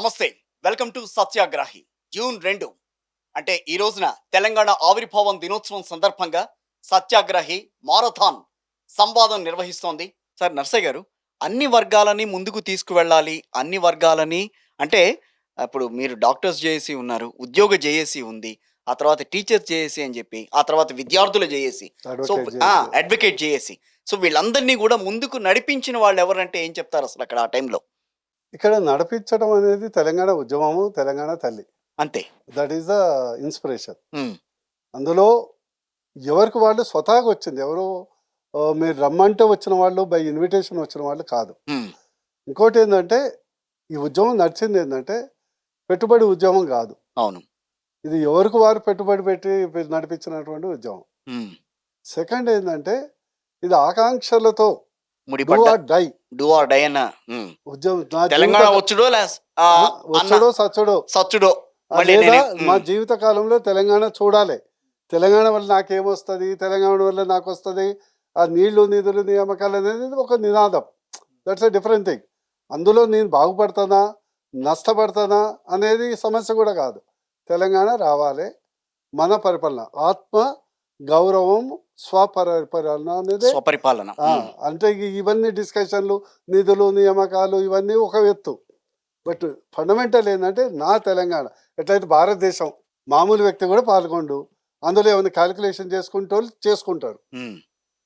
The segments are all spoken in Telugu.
నమస్తే. Welcome to సత్యాగ్రహి. జూన్ 2 అంటే ఈ రోజున తెలంగాణ ఆవిర్భావం దినోత్సవం సందర్భంగా సత్యాగ్రహి మారథాన్ సంవాదం నిర్వహిస్తోంది. సార్ నర్సయ్య గారు, అన్ని వర్గాలని ముందుకు తీసుకువెళ్ళాలి. అన్ని వర్గాలని అంటే ఇప్పుడు మీరు డాక్టర్స్ జేఏసీ ఉన్నారు. ఉద్యోగ జేఏసీ ఉంది. ఆ తర్వాత టీచర్స్ జేఏసీ అని చెప్పి, ఆ తర్వాత విద్యార్థుల జేఏసీ. సో అడ్వకేట్ చేసి అడ్వకేట్ జేఏసీ. సో వీళ్ళందరినీ కూడా ముందుకు నడిపించిన వాళ్ళు ఎవరంటే ఏం చెప్తారు అసలు అక్కడ ఆ టైంలో? ఇక్కడ నడిపించడం అనేది తెలంగాణ ఉద్యమము, తెలంగాణ తల్లి. అంతే. That is the inspiration. హ్మ్. అందులో ఎవరికి వాళ్ళు స్వతహాగా వచ్చింది. ఎవరు మీరు రమ్మంటే వచ్చిన వాళ్ళు, బై ఇన్విటేషన్ వచ్చిన వాళ్ళు కాదు. హ్మ్. ఇంకోటి ఏంటంటే, ఈ ఉద్యమం నడిచింది ఏంటంటే పెట్టుబడి ఉద్యమం కాదు. అవును. ఇది ఎవరికి వారు పెట్టుబడి పెట్టి నడిపించినటువంటి ఉద్యమం. హ్మ్. సెకండ్ ఏంటంటే, ఇది ఆకాంక్షలతో డూ ముడిపడ్డ or die do or die అన్న. ఉద్యమం. నా తెలంగాణ జీవిత వచ్చుడో వచ్చడో సచ్చడో సచ్చుడో మళ్ళీ లేదా మా నేను జీవిత కాలంలో తెలంగాణ చూడాలి. తెలంగాణ వల్ల నాకేమొస్తుంది, తెలంగాణ వల్ల నాకు వస్తుంది, ఆ నీళ్లు నిధులు నియామకాలు అనేది ఒక నినాదం. That's a different thing. అందులో నేను బాగుపడతానా నష్టపడతానా అనేది సమస్య కూడా కాదు. తెలంగాణ రావాలి, మన పరిపాలన, ఆత్మ గౌరవం, స్వపరిపాలన అనేది. స్వపరిపాలన. అంటే ఇవన్నీ డిస్కషన్లు, నిధులు నియామకాలు ఇవన్నీ ఒక ఎత్తు. బట్ ఫండమెంటల్ ఏంటంటే నా తెలంగాణ ఎట్లయితే భారతదేశం మామూలు వ్యక్తి కూడా పాల్గొండు, అందులో ఏమైనా క్యాలిక్యులేషన్ చేసుకుంటారు.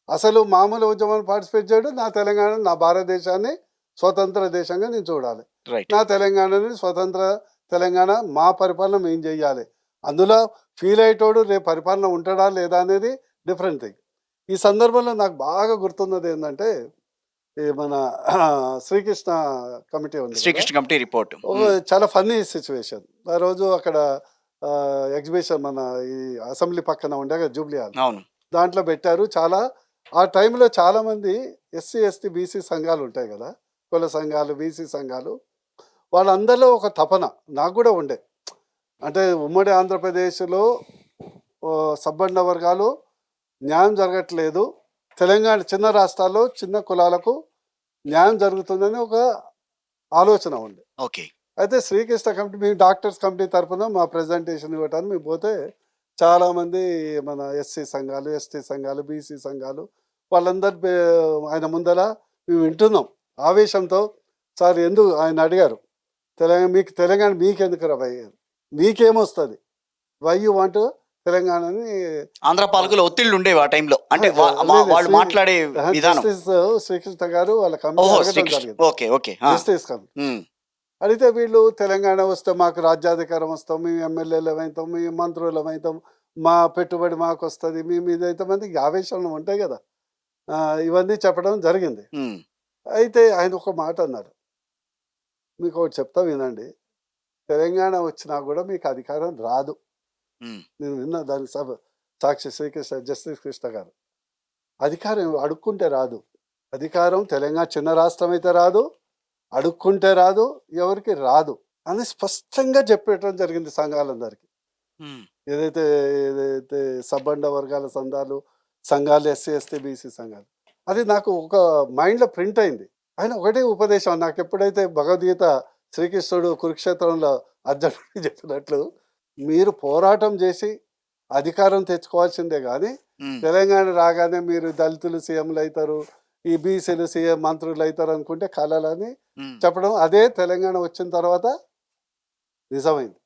అసలు మామూలు ఉద్యమాన్ని పార్టిసిపేట్ చేయడం, నా తెలంగాణ నా భారతదేశాన్ని స్వతంత్ర దేశంగా నేను చూడాలి. రైట్. నా తెలంగాణని స్వతంత్ర తెలంగాణ, మా పరిపాలన మేము చెయ్యాలి. అందులో ఫీల్ అయ్యేటోడు రేపు పరిపాలన ఉంటాడా లేదా అనేది డిఫరెంట్ థింగ్. ఈ సందర్భంలో నాకు బాగా గుర్తున్నది ఏంటంటే, ఈ మన శ్రీకృష్ణ కమిటీ ఉంది కదా, శ్రీకృష్ణ కమిటీ రిపోర్ట్. చాలా ఫన్నీ సిచ్యువేషన్. ఆ రోజు అక్కడ ఎగ్జిబిషన్ మన ఈ అసెంబ్లీ పక్కన ఉండే జూబ్లీ హాల్, అవును. దాంట్లో పెట్టారు. చాలా ఆ టైంలో చాలామంది ఎస్సీ ఎస్టీ బీసీ సంఘాలు ఉంటాయి కదా, కుల సంఘాలు, బీసీ సంఘాలు, వాళ్ళందరిలో ఒక తపన నాకు కూడా ఉండే. అంటే ఉమ్మడి ఆంధ్రప్రదేశ్లో సబ్బండ వర్గాలు న్యాయం జరగట్లేదు, తెలంగాణ చిన్న రాష్ట్రాల్లో చిన్న కులాలకు న్యాయం జరుగుతుందని ఒక ఆలోచన ఉంది. ఓకే. అయితే శ్రీకృష్ణ కమిటీ, మీ డాక్టర్స్ కమిటీ తరఫున మా ప్రెజెంటేషన్ ఇవ్వటానికి మేము పోతే చాలామంది మన ఎస్సీ సంఘాలు, ఎస్టీ సంఘాలు, బీసీ సంఘాలు వాళ్ళందరి ఆయన ముందర మేము వింటున్నాం ఆవేశంతో. సార్ ఎందుకు ఆయన అడిగారు, తెలంగాణ మీకెందుకు రా భయ్, మీకేమొస్తుంది, వై యూ వాంట్ తెలంగాణని. ఆంధ్ర పాలకులు ఒత్తిళ్ళు ఉండేవి ఆ టైంలో, అంటే వాళ్ళు మాట్లాడే విధానం. శ్రీకృష్ణ గారు వాళ్ళ committee okay okay justice committee అడిగితే, వీళ్ళు తెలంగాణ వస్తే మాకు రాజ్యాధికారం వస్తాం, మేము ఎమ్మెల్యేలు అవుతాం, మేము మంత్రులు అవుతాం, మా పెట్టుబడి మాకు వస్తుంది, మేము ఇదైతే మందికి ఆవేశంలో ఉంటాయి కదా, ఇవన్నీ చెప్పడం జరిగింది. అయితే ఆయన ఒక మాట అన్నారు, మీకు ఒకటి చెప్తా వినండి, తెలంగాణ వచ్చినా కూడా మీకు అధికారం రాదు. నేను విన్నా దానికి సాక్షి శ్రీకృష్ణ జస్టిస్ కృష్ణ గారు, అధికారం అడుక్కుంటే రాదు, అధికారం తెలంగాణ చిన్న రాష్ట్రం అయితే రాదు, అడుక్కుంటే రాదు, ఎవరికి రాదు అని స్పష్టంగా చెప్పేయటం జరిగింది సంఘాలందరికీ. ఏదైతే సబ్బండ వర్గాల సంఘాలు ఎస్సీ ఎస్టీ బీసీ సంఘాలు, అది నాకు ఒక మైండ్లో ప్రింట్ అయింది. ఆయన ఒకటే ఉపదేశం నాకు, ఎప్పుడైతే భగవద్గీత శ్రీకృష్ణుడు కురుక్షేత్రంలో అర్జునుడికి చెప్పినట్లు, మీరు పోరాటం చేసి అధికారం తెచ్చుకోవాల్సిందే కానీ తెలంగాణ రాగానే మీరు దళితులు సీఎంలు అవుతారు, ఈ బీసీలు సీఎం మంత్రులు అవుతారు అనుకుంటే కలలని చెప్పడం, అదే తెలంగాణ వచ్చిన తర్వాత నిజమైంది.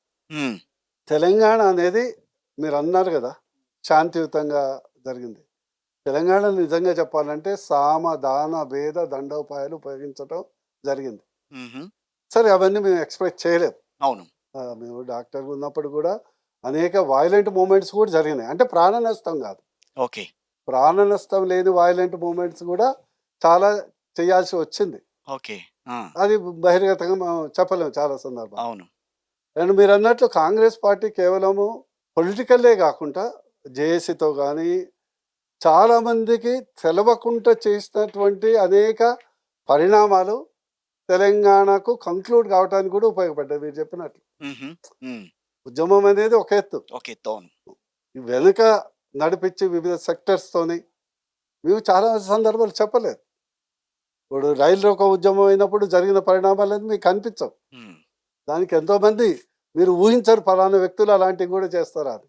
తెలంగాణ అనేది మీరు అన్నారు కదా శాంతియుతంగా జరిగింది. తెలంగాణ నిజంగా చెప్పాలంటే సామ దాన భేద దండోపాయాలు ఉపయోగించడం జరిగింది. సరే, అవన్నీ మేము ఎక్స్పెక్ట్ చేయలేం. అవును. మేము డాక్టర్గా ఉన్నప్పుడు కూడా అనేక వైలెంట్ మూమెంట్స్ కూడా జరిగినాయి. అంటే ప్రాణ నష్టం కాదు, ఓకే, ప్రాణ నష్టం లేని వైలెంట్ మూమెంట్స్ కూడా చాలా చేయాల్సి వచ్చింది. ఓకే. అది బహిర్గతంగా మనం చెప్పలేము చాలా సందర్భాలు. అవును. అండ్ మీరు అన్నట్లు కాంగ్రెస్ పార్టీ కేవలము పొలిటికల్లే కాకుండా జేఏసీతో కానీ చాలామందికి తెలవకుండా చేసినటువంటి అనేక పరిణామాలు తెలంగాణకు కంక్లూడ్ కావడానికి కూడా ఉపయోగపడ్డాయి. మీరు చెప్పినట్లు ఉద్యమం అనేది ఒక ఎత్తు, వెనుక నడిపించి వివిధ సెక్టర్స్తోని మేము చాలా సందర్భాలు చెప్పలేదు. ఇప్పుడు రైలు రోకో ఉద్యమం అయినప్పుడు జరిగిన పరిణామాలు మీకు కనిపించవు. దానికి ఎంతోమంది మీరు ఊహించరు ఫలానా వ్యక్తులు అలాంటివి కూడా చేస్తారు అని.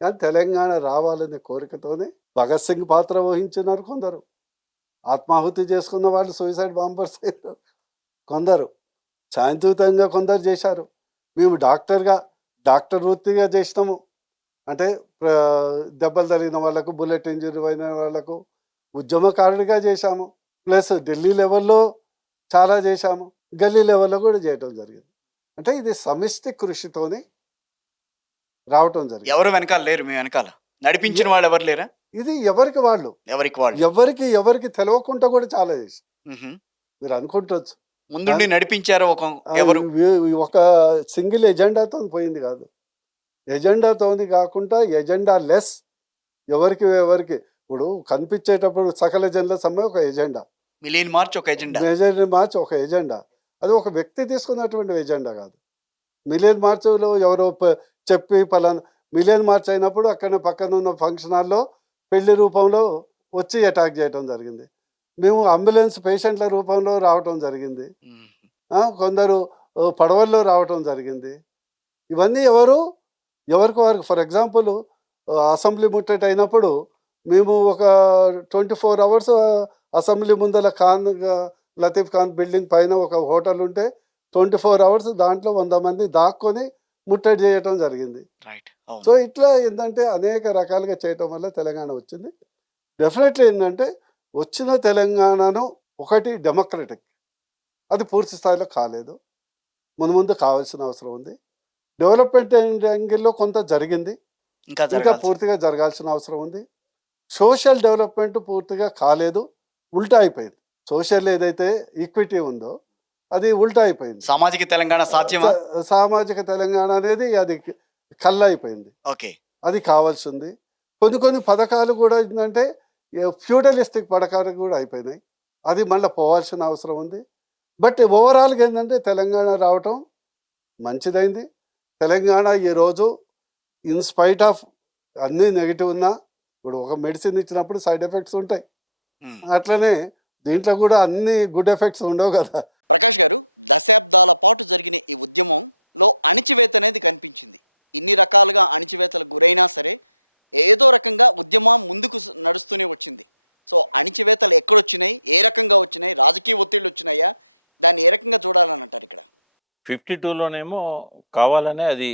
కానీ తెలంగాణ రావాలనే కోరికతోనే భగత్ సింగ్ పాత్ర వహించినారు కొందరు, ఆత్మాహుతి చేసుకున్న వాళ్ళు సూసైడ్ బాంబర్స్ అయ్యారు కొందరు, శాంతియుతంగా కొందరు చేశారు. మేము డాక్టర్ వృత్తిగా చేసినాము. అంటే దెబ్బలు తగిలిన వాళ్ళకు, బుల్లెట్ ఇంజరీ అయిన వాళ్ళకు ఉద్యమకారుడిగా చేశాము. ప్లస్ ఢిల్లీ లెవెల్లో చాలా చేశాము, గల్లీ లెవెల్లో కూడా చేయటం జరిగింది. అంటే ఇది సమిష్టి కృషితోనే రావటం జరిగింది. ఎవరు వెనకాల లేరు మీ వెనకాల? నడిపించిన వాళ్ళు ఎవరు లేరా? ఇది ఎవరికి వాళ్ళు, ఎవరికి వాళ్ళు? ఎవరికి తెలియకుండా కూడా చాలా చేసి మ్హూ. మీరు అనుకుంటొచ్చు. ముందుండి నడిపించారు ఆ, ఎవరు? ఒక సింగిల్ ఎజెండాతో పోయింది కాదు. ఎజెండాతోని కాకుండా ఎజెండా లెస్, ఎవరికి ఇప్పుడు కనిపించేటప్పుడు సకల జనుల సమ్మె ఒక ఎజెండా, మిలియన్ మార్చ్ ఒక ఎజెండా. మిలియన్ మార్చ్ ఒక ఎజెండా. అది ఒక వ్యక్తి తీసుకున్నటువంటి ఎజెండా కాదు. మిలియన్ మార్చ్లో ఎవరో చెప్పి పలానా మిలియన్ మార్చ్ అయినప్పుడు అక్కడ పక్కన ఉన్న ఫంక్షన్ హాల్లో పెళ్లి రూపంలో వచ్చి అటాక్ చేయడం జరిగింది. మేము అంబులెన్స్ పేషెంట్ల రూపంలో రావటం జరిగింది. కొందరు పడవల్లో రావటం జరిగింది. ఇవన్నీ ఎవరికి వారికి. ఫర్ ఎగ్జాంపుల్ అసెంబ్లీ ముట్టడి అయినప్పుడు మేము ఒక 24 hours అసెంబ్లీ ముందల లతీఫ్ ఖాన్ బిల్డింగ్ పైన ఒక హోటల్ ఉంటే 24 hours దాంట్లో 100 మంది దాక్కొని ముట్టడి చేయటం జరిగింది. రైట్. సో ఇట్లా ఏంటంటే అనేక రకాలుగా చేయటం వల్ల తెలంగాణ వచ్చింది. డెఫినెట్లీ ఏంటంటే వచ్చిన తెలంగాణను ఒకటి డెమోక్రటిక్, అది పూర్తి స్థాయిలో కాలేదు, ముందు కావాల్సిన అవసరం ఉంది. డెవలప్మెంట్ యాంగిల్లో కొంత జరిగింది, ఇంకా ఇంకా జరగాల్సి- పూర్తిగా జరగాల్సిన అవసరం ఉంది. సోషల్ డెవలప్మెంట్ పూర్తిగా కాలేదు, ఉల్టా అయిపోయింది. సోషల్ ఏదైతే ఈక్విటీ ఉందో అది ఉల్టా అయిపోయింది. సామాజిక తెలంగాణ సాధ్యమా? సామాజిక తెలంగాణ అనేది అది కళ్ళ అయిపోయింది. ఓకే. అది కావాల్సింది. కొన్ని పథకాలు కూడా ఏంటంటే ఫ్యూడలిస్టిక్ పథకాలు కూడా అయిపోయినాయి, అది మళ్ళీ పోవాల్సిన అవసరం ఉంది. బట్ ఓవరాల్గా ఏంటంటే తెలంగాణ రావటం మంచిదైంది. తెలంగాణ ఈరోజు ఇన్స్పైట్ ఆఫ్ అన్నీ నెగిటివ్ ఉన్నా, ఇప్పుడు ఒక మెడిసిన్ ఇచ్చినప్పుడు సైడ్ ఎఫెక్ట్స్ ఉంటాయి, మ్. అట్లనే దీంట్లో కూడా అన్ని గుడ్ ఎఫెక్ట్స్ ఉండవు కదా. ప్రకాష్ గారు, దశాబ్దాల పాటు జరిగిన ఈ ఉద్యమంలో అణిచివేత అనేది కనిపించింది. ఇన్ని రకాలుగా అణిచివేతలకు గురైనా సరే ఏదో రకంగా ఉద్యమం ముందుకు నడుస్తూనే వచ్చింది. సో అణిచివేతలు ఎక్కడొచ్చినాయి, ఏ రకంగా వచ్చినాయి, రాజకీయ ఒత్తిళ్ళు వచ్చినాయా, దాన్ని ఏ రకంగా చూడాలని అంటారు ఇక్కడ? 52లోనేమో కావాలనే అది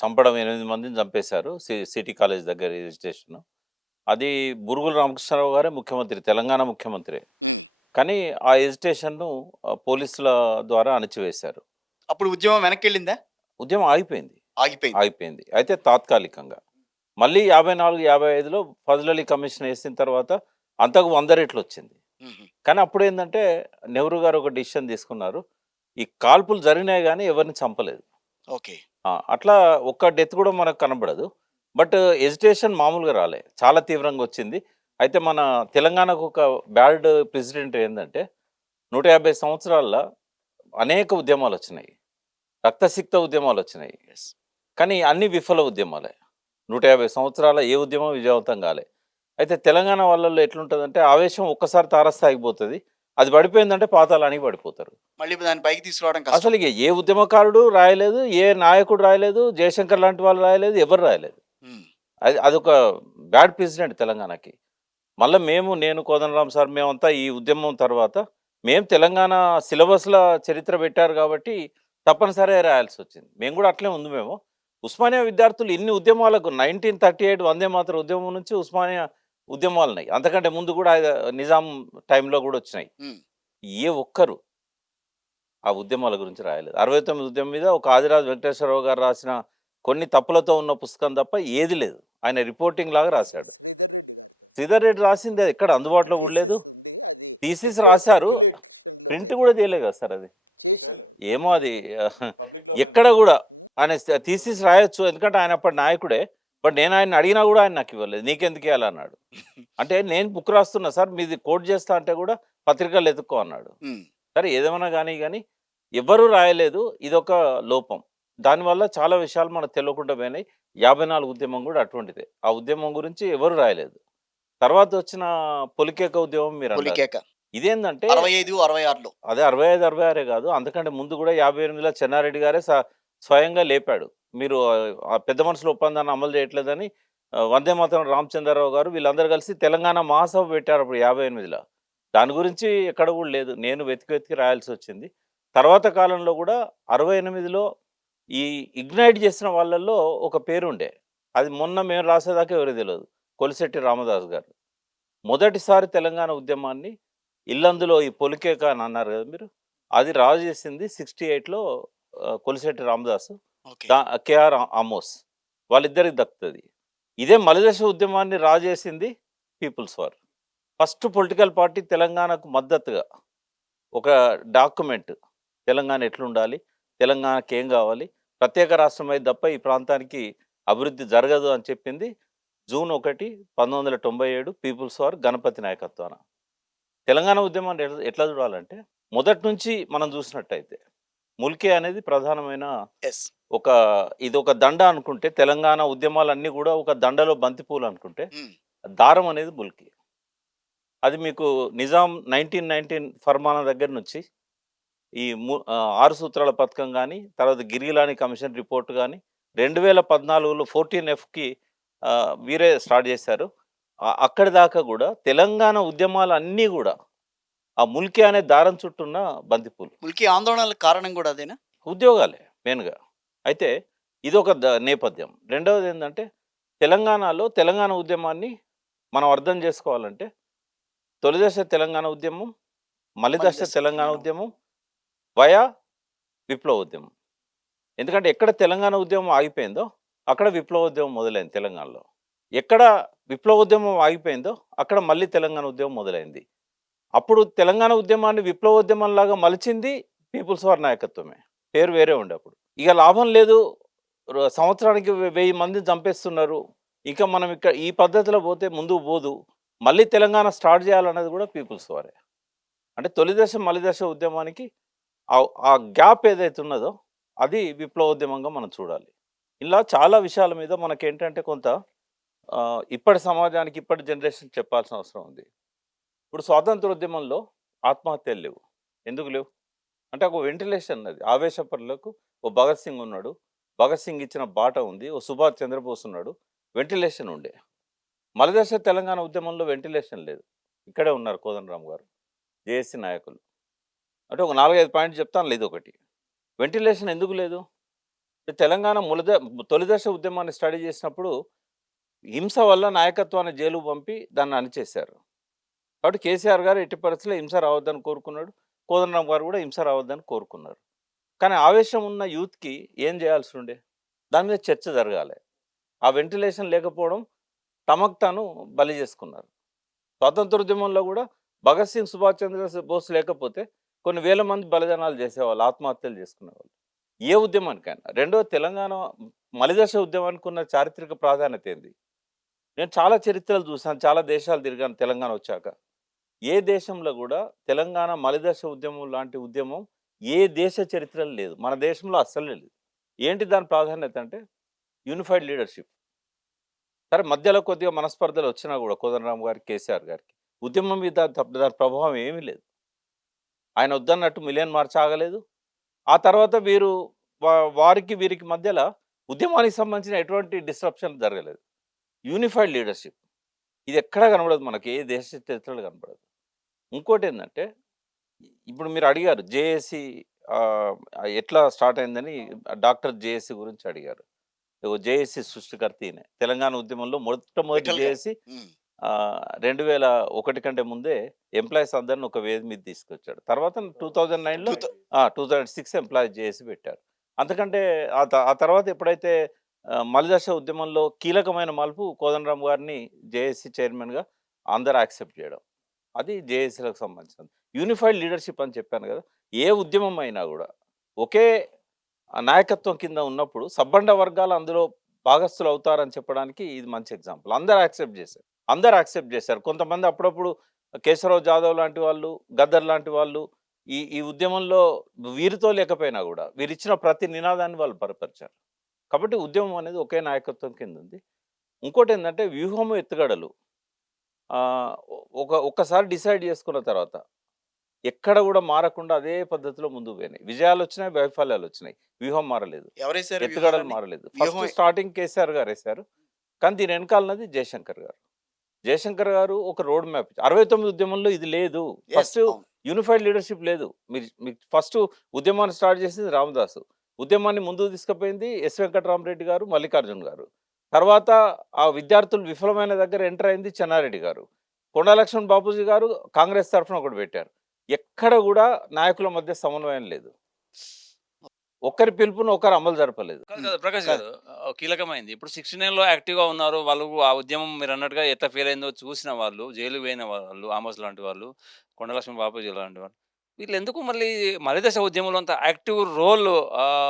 చంపడం, 8 మందిని చంపేశారు సిటీ కాలేజ్ దగ్గర రిజిస్ట్రేషన్. అది బురుగుల రామకృష్ణారావు గారే ముఖ్యమంత్రి, తెలంగాణ ముఖ్యమంత్రి. మ్. కానీ ఆ ఎజిటేషన్ను పోలీసుల ద్వారా అణచివేశారు. అప్పుడు ఉద్యమం వెనక్కి వెళ్ళిందా? ఉద్యమం ఆగిపోయింది. ఆగిపోయింది. అయితే తాత్కాలికంగా మళ్ళీ 54, 55లో ఫజల్ అలీ కమిషన్ వేసిన తర్వాత అంతకు 100 రెట్లు వచ్చింది. మ్మ్. కానీ అప్పుడు ఏంటంటే నెహ్రూ గారు ఒక డిసిషన్ తీసుకున్నారు, ఈ కాల్పులు జరిగినాయి కానీ ఎవరిని చంపలేదు. ఓకే. అట్లా ఒక్క డెత్ కూడా మనకు కనబడదు. బట్ ఎజిటేషన్ మామూలుగా రాలే, చాలా తీవ్రంగా వచ్చింది. అయితే మన తెలంగాణకు ఒక బ్యాడ్ ప్రెసిడెంట్ ఏంటంటే 150 సంవత్సరాల్లో అనేక ఉద్యమాలు వచ్చినాయి, రక్తసిక్త ఉద్యమాలు వచ్చినాయి, Yes. కానీ అన్ని విఫల ఉద్యమాలే. 150 సంవత్సరాల ఏ ఉద్యమం విజయవంతం కాలే. అయితే తెలంగాణ వాళ్ళల్లో ఎట్లుంటుందంటే ఆవేశం ఒక్కసారి తారస్థాయికి పోతుంది, అది పడిపోయిందంటే పాతాళానికి పడిపోతారు. మళ్ళీ దాన్ని పైకి తీసుకురావడం కష్టం. అసలు ఇక ఏ ఉద్యమకారుడు రాయలేదు, ఏ నాయకుడు రాయలేదు, జయశంకర్ లాంటి వాళ్ళు రాయలేదు, ఎవరు రాయలేదు. మ్. అదొక బ్యాడ్ ప్రెసిడెంట్ తెలంగాణకి. మళ్ళీ నేను కోదండరామ్ సార్ మేమంతా ఈ ఉద్యమం తర్వాత మేము తెలంగాణ సిలబస్ల చరిత్ర పెట్టారు కాబట్టి తప్పనిసరిగా రాయాల్సి వచ్చింది. మేము కూడా అట్లే ఉంది. మేము ఉస్మానియా విద్యార్థులు ఇన్ని ఉద్యమాలకు 1938 వందే మాతర ఉద్యమం నుంచి ఉస్మానియా ఉద్యమాలు ఉన్నాయి, అంతకంటే ముందు కూడా నిజాం టైంలో కూడా వచ్చినాయి. మ్. ఏ ఒక్కరు ఆ ఉద్యమాల గురించి రాయలేదు. 69 ఉద్యమం మీద ఒక ఆదిరాజు వెంకటేశ్వరరావు గారు రాసిన కొన్ని తప్పులతో ఉన్న పుస్తకం తప్ప ఏది లేదు. ఆయన రిపోర్టింగ్ లాగా రాశాడు. శ్రీధర్ రెడ్డి గారితో శ్రీధర్ రెడ్డి రాసింది అది ఎక్కడ అందుబాటులో కూడా లేదు. thesis ఉంది, అది థీసిస్ ఎక్కువ రాశారు, circulation లో ప్రింట్ లేదు. కూడా చేయలేదు కదా సార్. అది చేశారు. ఏమో అది ఎక్కడ కూడా ఆయన థీసిస్ రాయొచ్చు, ఎందుకంటే ఆయన అప్పటి నాయకుడే. బట్ నేను ఆయన అడిగినా కూడా ఆయన నాకు ఇవ్వలేదు, నీకెందుకు ఇవ్వాలన్నాడు. అంటే నేను బుక్ రాస్తున్నా సార్, మీది కోట్ చేస్తా అంటే కూడా పత్రికలు ఎత్తుక్కో అన్నాడు. మ్. సరే ఏదేమన్నా కానీ ఎవరు రాయలేదు, ఇదొక లోపం. దానివల్ల చాలా విషయాలు మనకు తెలియకుండా పోయినాయి. 54 ఉద్యమం కూడా అటువంటిదే, ఆ ఉద్యమం గురించి ఎవరు రాయలేదు. తర్వాత వచ్చిన పొలికేక ఉద్యమం మీరు అన్నారు. పులికేక. ఇదేందంటే 65, 66లో. అదే 65, 66 కాదు. అంతకంటే ముందు కూడా 58లో చెన్నారెడ్డి గారే స్వయంగా లేపాడు. మీరు ఆ పెద్ద మనుషుల ఒప్పందాన్ని అమలు చేయట్లేదని వందే మాతరం రామచంద్రరావు గారు వీళ్ళందరూ కలిసి తెలంగాణ మహాసభ పెట్టారు అప్పుడు 58లో. దాని గురించి ఎక్కడ కూడా లేదు. నేను వెతికి వెతికి రాయాల్సొచ్చింది. తర్వాత కాలంలో కూడా 68లో ఈ ఇగ్నైట్ చేసిన వాళ్ళల్లో ఒక పేరుండే. అది మొన్న మేము రాసేదాకా ఎవరికీ తెలవదు. కొలిశెట్టి రామదాస్ గారు. మొదటిసారి తెలంగాణ ఉద్యమాన్ని ఇల్లందులో ఈ పొలికేక అని అన్నారు కదా మీరు. అది రాజు చేసింది 68లో కొలిశెట్టి రామదాసు, ఓకే. కేఆర్ ఆమోస్ వాళ్ళిద్దరికి దక్కుతుంది. ఇదే మలిదశ ఉద్యమాన్ని రాజేసింది people's war. First political party తెలంగాణకు మద్దతుగా ఒక డాక్యుమెంట్, తెలంగాణ ఎట్లుండాలి, తెలంగాణకి ఏం కావాలి, ప్రత్యేక రాష్ట్రం అయితే తప్ప ఈ ప్రాంతానికి అభివృద్ధి జరగదు అని చెప్పింది జూన్ 1, 1997 పీపుల్స్ వార్ గణపతి నాయకత్వాన. తెలంగాణ ఉద్యమాన్ని ఎట్లా చూడాలంటే మొదటి నుంచి మనం చూసినట్టయితే ముల్కే అనేది ప్రధానమైన ఎస్. ఇదొక దండ అనుకుంటే, తెలంగాణ ఉద్యమాలన్నీ కూడా ఒక దండలో బంతిపూలు అనుకుంటే ఉమ్. దారం అనేది ముల్కి. అది మీకు నిజాం 1919 ఫర్మానా దగ్గర నుంచి ఈ 6 సూత్రాల పథకం కానీ, తర్వాత గిరిగిలాని కమిషన్ రిపోర్ట్ కానీ, 2014లో 14Fకి వీరే స్టార్ట్ చేశారు. అక్కడి దాకా కూడా తెలంగాణ ఉద్యమాలన్నీ కూడా ఆ ముల్కి అనే దారం చుట్టూన్న బంతిపూలు. ముల్కీ ఆందోళనలకు కారణం కూడా అదేనా? ఉద్యోగాలే మెయిన్‌గా. అయితే ఇదొక నేపథ్యం. రెండవది ఏందంటే తెలంగాణలో తెలంగాణ ఉద్యమాన్ని మనం అర్థం చేసుకోవాలంటే తొలిదశ తెలంగాణ ఉద్యమం, మలిదశ మలిదశ తెలంగాణ తెలంగాణ ఉద్యమం, వయా విప్లవ ఉద్యమం. ఎందుకంటే ఎక్కడ తెలంగాణ ఉద్యమం ఆగిపోయిందో అక్కడ విప్లవోద్యమం మొదలైంది తెలంగాణలో. ఎక్కడ విప్లవోద్యమం ఆగిపోయిందో అక్కడ మళ్ళీ తెలంగాణ ఉద్యమం మొదలైంది. అప్పుడు తెలంగాణ ఉద్యమాన్ని విప్లవోద్యమంలాగా మలిచింది పీపుల్స్ వార్ నాయకత్వమే. పేరు వేరే ఉండే అప్పుడు. ఇక లాభం లేదు, సంవత్సరానికి 1000 మందిని చంపేస్తున్నారు, ఇక మనం ఈ పద్ధతిలో పోతే ముందుకు పోదు, మళ్ళీ తెలంగాణ స్టార్ట్ చేయాలన్నది కూడా పీపుల్స్ వారే. అంటే తొలిదశ మలిదశ ఉద్యమానికి ఆ గ్యాప్ ఏదైతే ఉన్నదో అది విప్లవోద్యమంగా మనం చూడాలి. ఇలా చాలా విషయాల మీద మనకేంటంటే కొంత ఇప్పటి సమాజానికి, ఇప్పటి జనరేషన్ చెప్పాల్సిన అవసరం ఉంది. ఇప్పుడు స్వాతంత్రోద్యమంలో ఆత్మహత్యలు లేవు. ఎందుకు లేవు అంటే ఒక వెంటిలేషన్ అది. ఆవేశపరులకు ఓ భగత్ సింగ్ ఉన్నాడు, భగత్ సింగ్ ఇచ్చిన బాట ఉంది, ఓ సుభాష్ చంద్రబోస్ ఉన్నాడు, వెంటిలేషన్ ఉండే. మలిదశ తెలంగాణ ఉద్యమంలో వెంటిలేషన్ లేదు. ఇక్కడే ఉన్నారు కోదండరామ్ గారు, జేఏసీ నాయకులు. అంటే ఒక 4-5 పాయింట్లు చెప్తాను, లేదు ఒకటి. వెంటిలేషన్ ఎందుకు లేదు? తెలంగాణ తొలిదశ ఉద్యమాన్ని స్టడీ చేసినప్పుడు హింస వల్ల నాయకత్వాన్ని జైలుకు పంపి దాన్ని అణిచేశారు. కాబట్టి కేసీఆర్ గారు ఎట్టి పరిస్థితుల్లో హింస రావద్దని కోరుకున్నాడు, కోదండరామ్ గారు కూడా హింస రావద్దని కోరుకున్నారు. కానీ ఆవేశం ఉన్న యూత్కి ఏం చేయాల్సి ఉండే? దాని మీద చర్చ జరగాలి. ఆ వెంటిలేషన్ లేకపోవడం తమకు తాను బలి చేసుకున్నారు. స్వాతంత్రోద్యమంలో కూడా భగత్ సింగ్, సుభాష్ చంద్ర బోస్ లేకపోతే కొన్ని వేల మంది బలిదానాలు చేసేవాళ్ళు, ఆత్మహత్యలు చేసుకునేవాళ్ళు. ఏ ఉద్యమానికైనా. రెండో తెలంగాణ మలిదశ ఉద్యమానికి ఉన్న చారిత్రక ప్రాధాన్యత ఏంది? నేను చాలా చరిత్రలు చూసాను, చాలా దేశాలు తిరిగాను తెలంగాణ వచ్చాక. ఏ దేశంలో కూడా తెలంగాణ మలిదశ ఉద్యమం లాంటి ఉద్యమం ఏ దేశ చరిత్రలో లేదు. మన దేశంలో అస్సలే లేదు. ఏంటి దాని ప్రాధాన్యత అంటే యూనిఫైడ్ లీడర్షిప్. సరే మధ్యలో కొద్దిగా మనస్పర్ధలు వచ్చినా కూడా కోదండరామ్ గారికి, కేసీఆర్ గారికి ఉద్యమం మీద దాని ప్రభావం ఏమీ లేదు. ఆయన వద్దన్నట్టు మిలియన్ మార్చ్ ఆగలేదు. ఆ తర్వాత వారికి వీరికి మధ్యలో ఉద్యమానికి సంబంధించిన ఎటువంటి డిస్ట్రప్షన్ జరగలేదు. యూనిఫైడ్ లీడర్షిప్ ఇది ఎక్కడా కనబడదు, మనకి ఏ దేశ చరిత్రలో కనబడదు. ఇంకోటి ఏంటంటే ఇప్పుడు మీరు అడిగారు జేఏసీ ఎట్లా స్టార్ట్ అయిందని, డాక్టర్ జేఏసీ గురించి అడిగారు. జేఏసీ సృష్టికర్త ఈయనే. తెలంగాణ ఉద్యమంలో మొట్టమొదటి విఠల్ గారు. జేఏసీ ఉమ్. 2001 కంటే ముందే ఎంప్లాయీస్ అందరిని ఒక వేది మీద తీసుకొచ్చాడు. తర్వాత 2009లో 2006 ఎంప్లాయీస్ జేఏసీ పెట్టారు. అంతకంటే ఆ తర్వాత ఎప్పుడైతే మలిదశ ఉద్యమంలో కీలకమైన మలుపు కోదండరామ్ గారిని జేఏసీ చైర్మన్గా అందరూ యాక్సెప్ట్ చేయడం, అది జేఏసీలకు సంబంధించినది. యూనిఫైడ్ లీడర్షిప్ అని చెప్పాను కదా. ఏ ఉద్యమం అయినా కూడా ఒకే నాయకత్వం కింద ఉన్నప్పుడు సబ్బండ వర్గాలు అందులో భాగస్థులు అవుతారని చెప్పడానికి ఇది మంచి ఎగ్జాంపుల్. అందరూ యాక్సెప్ట్ చేశారు. కొంతమంది అప్పుడప్పుడు కేశవరావు జాదవ్ లాంటి వాళ్ళు, గద్దర్ లాంటి వాళ్ళు ఈ ఉద్యమంలో వీరితో లేకపోయినా కూడా వీరిచ్చిన ప్రతి నినాదాన్ని వాళ్ళు బలపరిచారు. కాబట్టి ఉద్యమం అనేది ఒకే నాయకత్వం కింద ఉంది. ఇంకోటి ఏంటంటే వ్యూహము, ఎత్తుగడలు ఒక్కసారి డిసైడ్ చేసుకున్న తర్వాత ఎక్కడ కూడా మారకుండా అదే పద్ధతిలో ముందుకు పోయినాయి. విజయాలు వచ్చినాయి, వైఫల్యాలు వచ్చినాయి. వ్యూహం మారలేదు, ఎవరేసారు ఎత్తుగడలు వ్యూహాలన్నీ? మారలేదు. వ్యూహం ఫస్ట్ స్టార్టింగ్ కేసీఆర్ గారు వేశారు, కానీ దీని వెనకాలన్నది జయశంకర్ గారు. జయశంకర్ గారు ఒక రోడ్ మ్యాప్ 69 ఉద్యమంలో ఇది లేదు. Yes, ఫస్ట్ అవును. యూనిఫైడ్ లీడర్షిప్ లేదు. మీకు ఫస్ట్ ఉద్యమాన్ని స్టార్ట్ చేసింది రామదాసు. ఉద్యమాన్ని ముందుకు తీసుకుపోయింది ఎస్ వెంకటరామరెడ్డి గారు, మల్లికార్జున్ గారు. తర్వాత ఆ విద్యార్థులు విఫలమైన దగ్గర ఎంటర్ అయింది చెన్నారెడ్డి గారు. కొండా లక్ష్మణ్ బాపూజీ గారు కాంగ్రెస్ తరఫున ఒకటి పెట్టారు. ఎక్కడ కూడా నాయకుల మధ్య సమన్వయం లేదు. ఒకరి పిలుపును ఒకరు అమలు జరపలేదు. కాదు కదా ప్రకాష్ కాదు. గారు, కీలకమైంది. ఇప్పుడు 69లో యాక్టివ్‌గా ఉన్నారు. వాళ్ళు ఆ ఉద్యమం మీరన్నట్టుగా ఎట్లా ఫెయిల్ అయిందో చూసిన వాళ్ళు, జైలుకి పోయిన వాళ్ళు, ఆమోస్ లాంటి వాళ్ళు, కొండలక్ష్మి బాపూజీ లాంటి వాళ్ళు. వీళ్ళెందుకు మళ్ళీ మలిదశ ఉద్యమంలో అంత యాక్టివ్ రోల్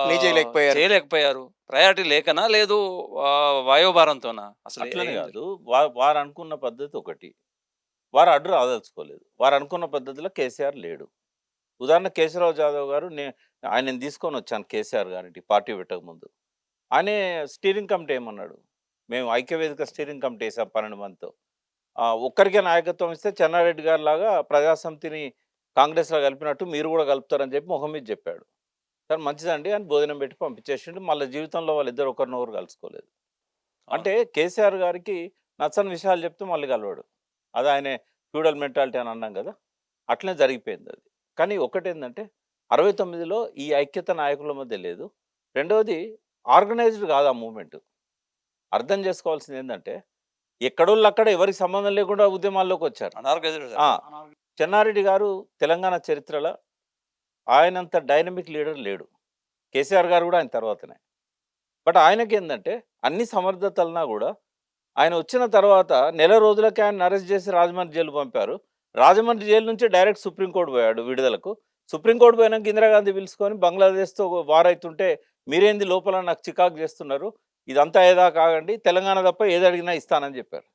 ప్లే చేయలేకపోయారు. చేయలేకపోయారు? ప్రయారిటీ లేకనా? లేదు వయోభారంతోనా? అసలు అట్లని ఏంటి? కాదు, వారు అనుకున్న పద్ధతి ఒకటి, వారు అడ్డు రాదలుచుకోలేదు. వారు అనుకున్న పద్ధతిలో కేసీఆర్ లేడు. ఉదాహరణ కేశవరావు జాదవ్ గారు, ఆయనను తీసుకొని వచ్చాను కేసీఆర్ గారింటి పార్టీ పెట్టక ముందు. ఆయనే స్టీరింగ్ కమిటీ ఏమన్నాడు, మేము ఐక్యవేదిక స్టీరింగ్ కమిటీ వేసాం 12 మందితో. ఒక్కరికే నాయకత్వం ఇస్తే చెన్నారెడ్డి గారి లాగా ప్రజాసమితిని కాంగ్రెస్లో కలిపినట్టు మీరు కూడా కలుపుతారని చెప్పి మొహం మీద చెప్పాడు. సరే మంచిదండి అని భోజనం పెట్టి పంపించేసిండు. మళ్ళీ జీవితంలో వాళ్ళిద్దరు ఒకరినొకరు కలుసుకోలేదు. అంటే కేసీఆర్ గారికి నచ్చని విషయాలు చెప్తూ మళ్ళీ కలవాడు. అది ఆయన ఫ్యూడల్ మెంటాలిటీ అని అన్నాం కదా, అట్లనే జరిగిపోయింది అది. కానీ ఒకటేంటంటే 69లో ఈ ఐక్యత నాయకుల మధ్య లేదు. రెండవది ఆర్గనైజ్డ్ కాదు ఆ మూమెంట్. అర్థం చేసుకోవాల్సింది ఏంటంటే ఎక్కడోళ్ళు అక్కడ ఎవరికి సంబంధం లేకుండా ఉద్యమాల్లోకి వచ్చారు. అనార్గనైజ్డ్ ఆ, చెన్నారెడ్డి గారు తెలంగాణ చరిత్రలో ఆయనంత డైనమిక్ లీడర్ లేడు. కేసీఆర్ గారు కూడా ఆయన తర్వాతనే. బట్ ఆయనకి ఏంటంటే అన్ని సమర్థతలన్నా కూడా ఆయన వచ్చిన తర్వాత నెల రోజులకే ఆయన అరెస్ట్ చేసి రాజమండ్రి జైలు పంపారు. రాజమండ్రి జైలు నుంచి డైరెక్ట్ సుప్రీంకోర్టు పోయాడు విడుదలకు. సుప్రీంకోర్టు పోయినాక ఇందిరాగాంధీ పిలుచుకొని బంగ్లాదేశ్తో వారైతుంటే మీరేంది లోపల నాకు చికాకు చేస్తున్నారు, ఇదంతా ఏదా కాగండి, తెలంగాణ తప్ప ఏది అడిగినా ఇస్తానని చెప్పారు.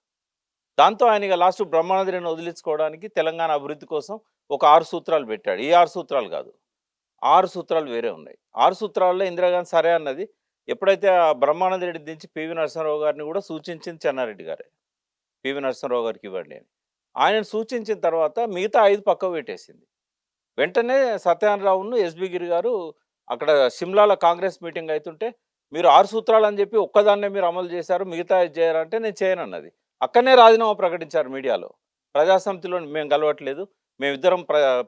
దాంతో ఆయన ఇక లాస్ట్ బ్రహ్మానందరిని వదిలించుకోవడానికి తెలంగాణ అభివృద్ధి కోసం ఒక 6 సూత్రాలు పెట్టాడు. ఈ 6 సూత్రాలు కాదు, 6 సూత్రాలు వేరే ఉన్నాయి. 6 సూత్రాల్లో ఇందిరాగాంధీ సరే అన్నది. ఎప్పుడైతే ఆ బ్రహ్మానంద రెడ్డి దించి పివి నరసింహారావు గారిని కూడా సూచించింది చెన్నారెడ్డి గారే, పివి నరసింహారావు గారికి ఇవ్వండి అని. ఆయనను సూచించిన తర్వాత మిగతా 5 పక్కకు పెట్టేసింది. వెంటనే సత్యనారాయణరావును ఎస్బి గిరి గారు అక్కడ సిమ్లాలో కాంగ్రెస్ మీటింగ్ అవుతుంటే మీరు 6 సూత్రాలు అని చెప్పి ఒక్కదాన్నే మీరు అమలు చేశారు, మిగతా ఇది చేయాలంటే నేను చేయనన్నది. అక్కడనే రాజీనామా ప్రకటించారు మీడియాలో. ప్రజాసమితిలో మేము కలవట్లేదు, మేమిద్దరం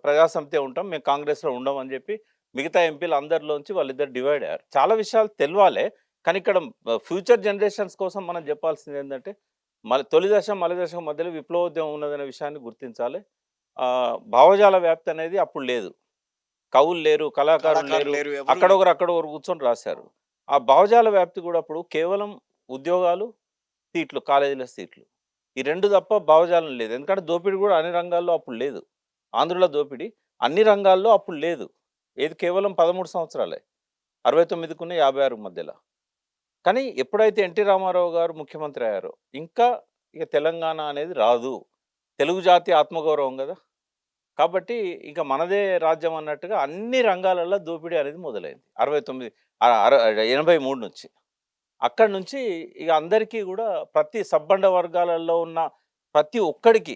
ప్రజాసమితే ఉంటాం, మేము కాంగ్రెస్లో ఉండం అని చెప్పి మిగతా ఎంపీలు అందరిలోంచి వాళ్ళిద్దరు డివైడ్ అయ్యారు. చాలా విషయాలు తెలవాలే, కానీ ఇక్కడ ఫ్యూచర్ జనరేషన్స్ కోసం మనం చెప్పాల్సింది ఏంటంటే తొలి దశ మలి దశ మధ్యలో విప్లవోద్యమం ఉన్నదనే విషయాన్ని గుర్తించాలి. భావజాల వ్యాప్తి అనేది అప్పుడు లేదు. కవులు లేరు, కళాకారులు లేరు, అక్కడొకరు కూర్చొని రాశారు. ఆ భావజాల వ్యాప్తి కూడా అప్పుడు కేవలం ఉద్యోగాలు, సీట్లు, కాలేజీల సీట్లు, ఈ 2 తప్ప భావజాలం లేదు. ఎందుకంటే దోపిడీ కూడా అన్ని రంగాల్లో అప్పుడు లేదు. ఆంధ్రుల దోపిడీ అన్ని రంగాల్లో అప్పుడు లేదు. ఏది కేవలం 13 సంవత్సరాలే, 69కు 56 మధ్యలో. కానీ ఎప్పుడైతే ఎన్టీ రామారావు గారు ముఖ్యమంత్రి అయ్యారో ఇంకా ఇక తెలంగాణ అనేది రాదు. తెలుగు జాతి ఆత్మగౌరవం కదా, కాబట్టి ఇక మనదే రాజ్యం అన్నట్టుగా అన్ని రంగాలలో దోపిడీ అనేది మొదలైంది 83 నుంచి. అక్కడి నుంచి ఇక అందరికీ కూడా ప్రతి సబ్బండ వర్గాలలో ఉన్న ప్రతి ఒక్కడికి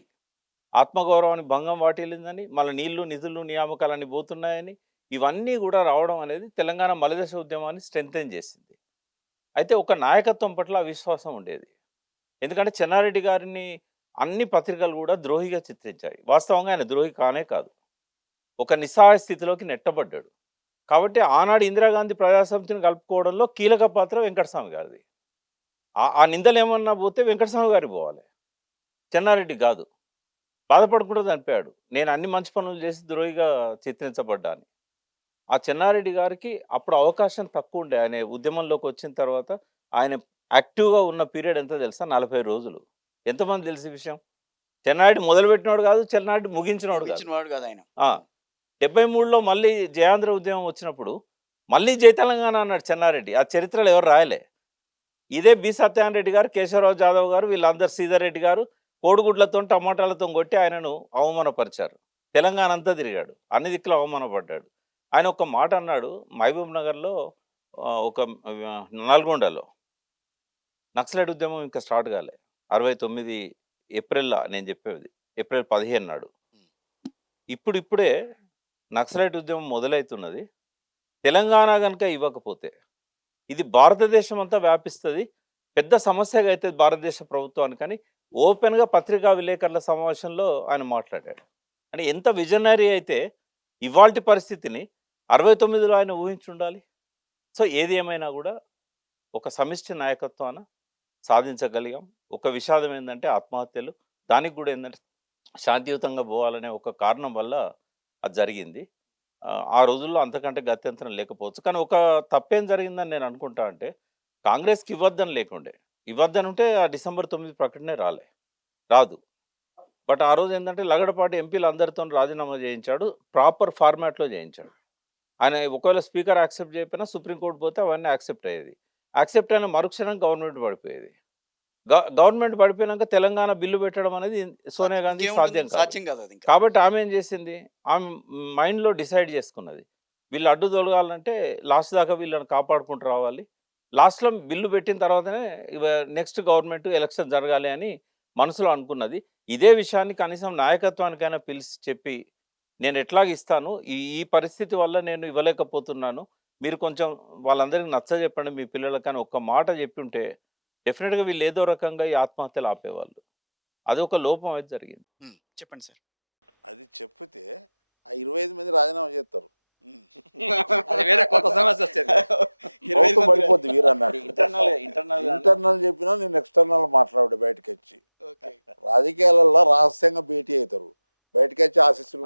ఆత్మగౌరవాన్ని భంగం వాటిల్లిందని, మళ్ళీ నీళ్లు నిధులు నియామకాలన్నీ పోతున్నాయని, ఇవన్నీ కూడా రావడం అనేది తెలంగాణ మలిదశ ఉద్యమాన్ని స్ట్రెంథెన్ చేసింది. అయితే ఒక నాయకత్వం పట్ల అవిశ్వాసం ఉండేది. ఎందుకంటే చెన్నారెడ్డి గారిని అన్ని పత్రికలు కూడా ద్రోహిగా చిత్రించాయి. వాస్తవంగా ఆయన ద్రోహి కానే కాదు, ఒక నిస్సహాయ స్థితిలోకి నెట్టబడ్డాడు. కాబట్టి ఆనాడు ఇందిరాగాంధీ ప్రజాసమితిని కలుపుకోవడంలో కీలక పాత్ర వెంకటస్వామి గారిది. ఆ నిందలు ఏమన్నా పోతే వెంకటస్వామి గారికి పోవాలి, చెన్నారెడ్డి కాదు. బాధపడకుండా చనిపోయాడు, నేను అన్ని మంచి పనులు చేసి ద్రోహిగా చిత్రించబడ్డాను. ఆ చెన్నారెడ్డి గారికి అప్పుడు అవకాశం తక్కువ ఉండే. ఆయన ఉద్యమంలోకి వచ్చిన తర్వాత ఆయన యాక్టివ్గా ఉన్న పీరియడ్ ఎంత తెలుసా, 40 రోజులు. ఎంతమంది తెలిసి విషయం? చెన్నారెడ్డి మొదలుపెట్టినోడు కాదు, చెన్నారెడ్డి ముగించినోడు కాదు. ఆయన 73లో మళ్ళీ జయాంధ్ర ఉద్యమం వచ్చినప్పుడు మళ్ళీ జై తెలంగాణ అన్నాడు చెన్నారెడ్డి. ఆ చరిత్రలో ఎవరు రాయలే. ఇదే బి సత్యనారాయణ రెడ్డి గారు, కేశవరావు జాదవ్ గారు, వీళ్ళందరూ శ్రీధర్ రెడ్డి గారు కోడిగుడ్లతో టమాటాలతో కొట్టి ఆయనను అవమానపరిచారు. తెలంగాణ అంతా తిరిగాడు, అన్ని దిక్కులు అవమానపడ్డాడు. ఆయన ఒక మాట అన్నాడు మహబూబ్ నగర్లో, ఒక నల్గొండలో నక్సలైట్ ఉద్యమం ఇంకా స్టార్ట్ కాలే, 69 ఏప్రిల్లో నేను చెప్పేది, ఏప్రిల్ 15 నాడు. ఇప్పుడిప్పుడే నక్సలైట్ ఉద్యమం మొదలవుతున్నది. తెలంగాణ కనుక ఇవ్వకపోతే ఇది భారతదేశం అంతా వ్యాపిస్తుంది, పెద్ద సమస్యగా అయితే భారతదేశ ప్రభుత్వానికి అని ఓపెన్గా పత్రికా విలేకరుల సమావేశంలో ఆయన మాట్లాడాడు. అంటే ఎంత విజనరీ అయితే ఇవాల్టి పరిస్థితిని 69లో ఆయన ఊహించుండాలి. సో ఏది ఏమైనా కూడా ఒక సమిష్టి నాయకత్వాన సాధించగలిగాం. ఒక విషాదం ఏంటంటే ఆత్మహత్యలు, దానికి కూడా ఏంటంటే శాంతియుతంగా పోవాలనే ఒక కారణం వల్ల అది జరిగింది. ఆ రోజుల్లో అంతకంటే గత్యంతరం లేకపోవచ్చు. కానీ ఒక తప్పేం జరిగిందని నేను అనుకుంటా అంటే కాంగ్రెస్కి ఇవ్వద్దని లేకుండే, ఇవ్వద్దని ఉంటే ఆ డిసెంబర్ 9 ప్రకటనే రాదు. బట్ ఆ రోజు ఏంటంటే లగడపాటి ఎంపీలు అందరితో రాజీనామా చేయించాడు, ప్రాపర్ ఫార్మాట్లో చేయించాడు. ఆయన ఒకవేళ స్పీకర్ యాక్సెప్ట్ చేయకపోయినా సుప్రీంకోర్టు పోతే అవన్నీ యాక్సెప్ట్ అయ్యేది. యాక్సెప్ట్ అయిన మరుక్షణం గవర్నమెంట్ పడిపోయేది. గవర్నమెంట్ పడిపోయినాక తెలంగాణ బిల్లు పెట్టడం అనేది సోనియా గాంధీ సాధ్యం సాధ్యం కాదు అది ఇంకా. కాబట్టి ఆమె ఏం చేసింది, ఆమె మైండ్లో డిసైడ్ చేసుకున్నది, వీళ్ళు అడ్డు తొలగాలంటే లాస్ట్ దాకా వీళ్ళని కాపాడుకుంటూ రావాలి, లాస్ట్లో బిల్లు పెట్టిన తర్వాతనే నెక్స్ట్ గవర్నమెంట్ ఎలక్షన్ జరగాలి అని మనసులో అనుకున్నది. ఇదే విషయాన్ని కనీసం నాయకత్వానికైనా పిలిచి చెప్పి నేను ఎట్లాగ ఇస్తాను, ఈ పరిస్థితి వల్ల నేను ఇవ్వలేకపోతున్నాను, మీరు కొంచెం వాళ్ళందరికీ నచ్చ చెప్పండి మీ పిల్లలకు అని ఒక్క మాట చెప్పి ఉంటే డెఫినెట్గా వీళ్ళు ఏదో రకంగా ఈ ఆత్మహత్యలు ఆపేవాళ్ళు. అది ఒక లోపం అయితే జరిగింది. చెప్పండి సార్. అది చెప్పితే ఆ 25 మంది రాజీనామా చేస్తారు. అది వేరే కొత్త సమస్య వచ్చేది. ప్రభుత్వం పడిపోద్ది వీరన్నాడు. ఇంటర్నల్ ఇంటర్నల్ చెప్పినా నేను ఎక్స్టర్నల్ మాట్లాడు బయటకు వచ్చి రాజకీయాలలో రహస్యంగా భేటీ అవుతారు, బయటకు వచ్చి ఆశీస్సులు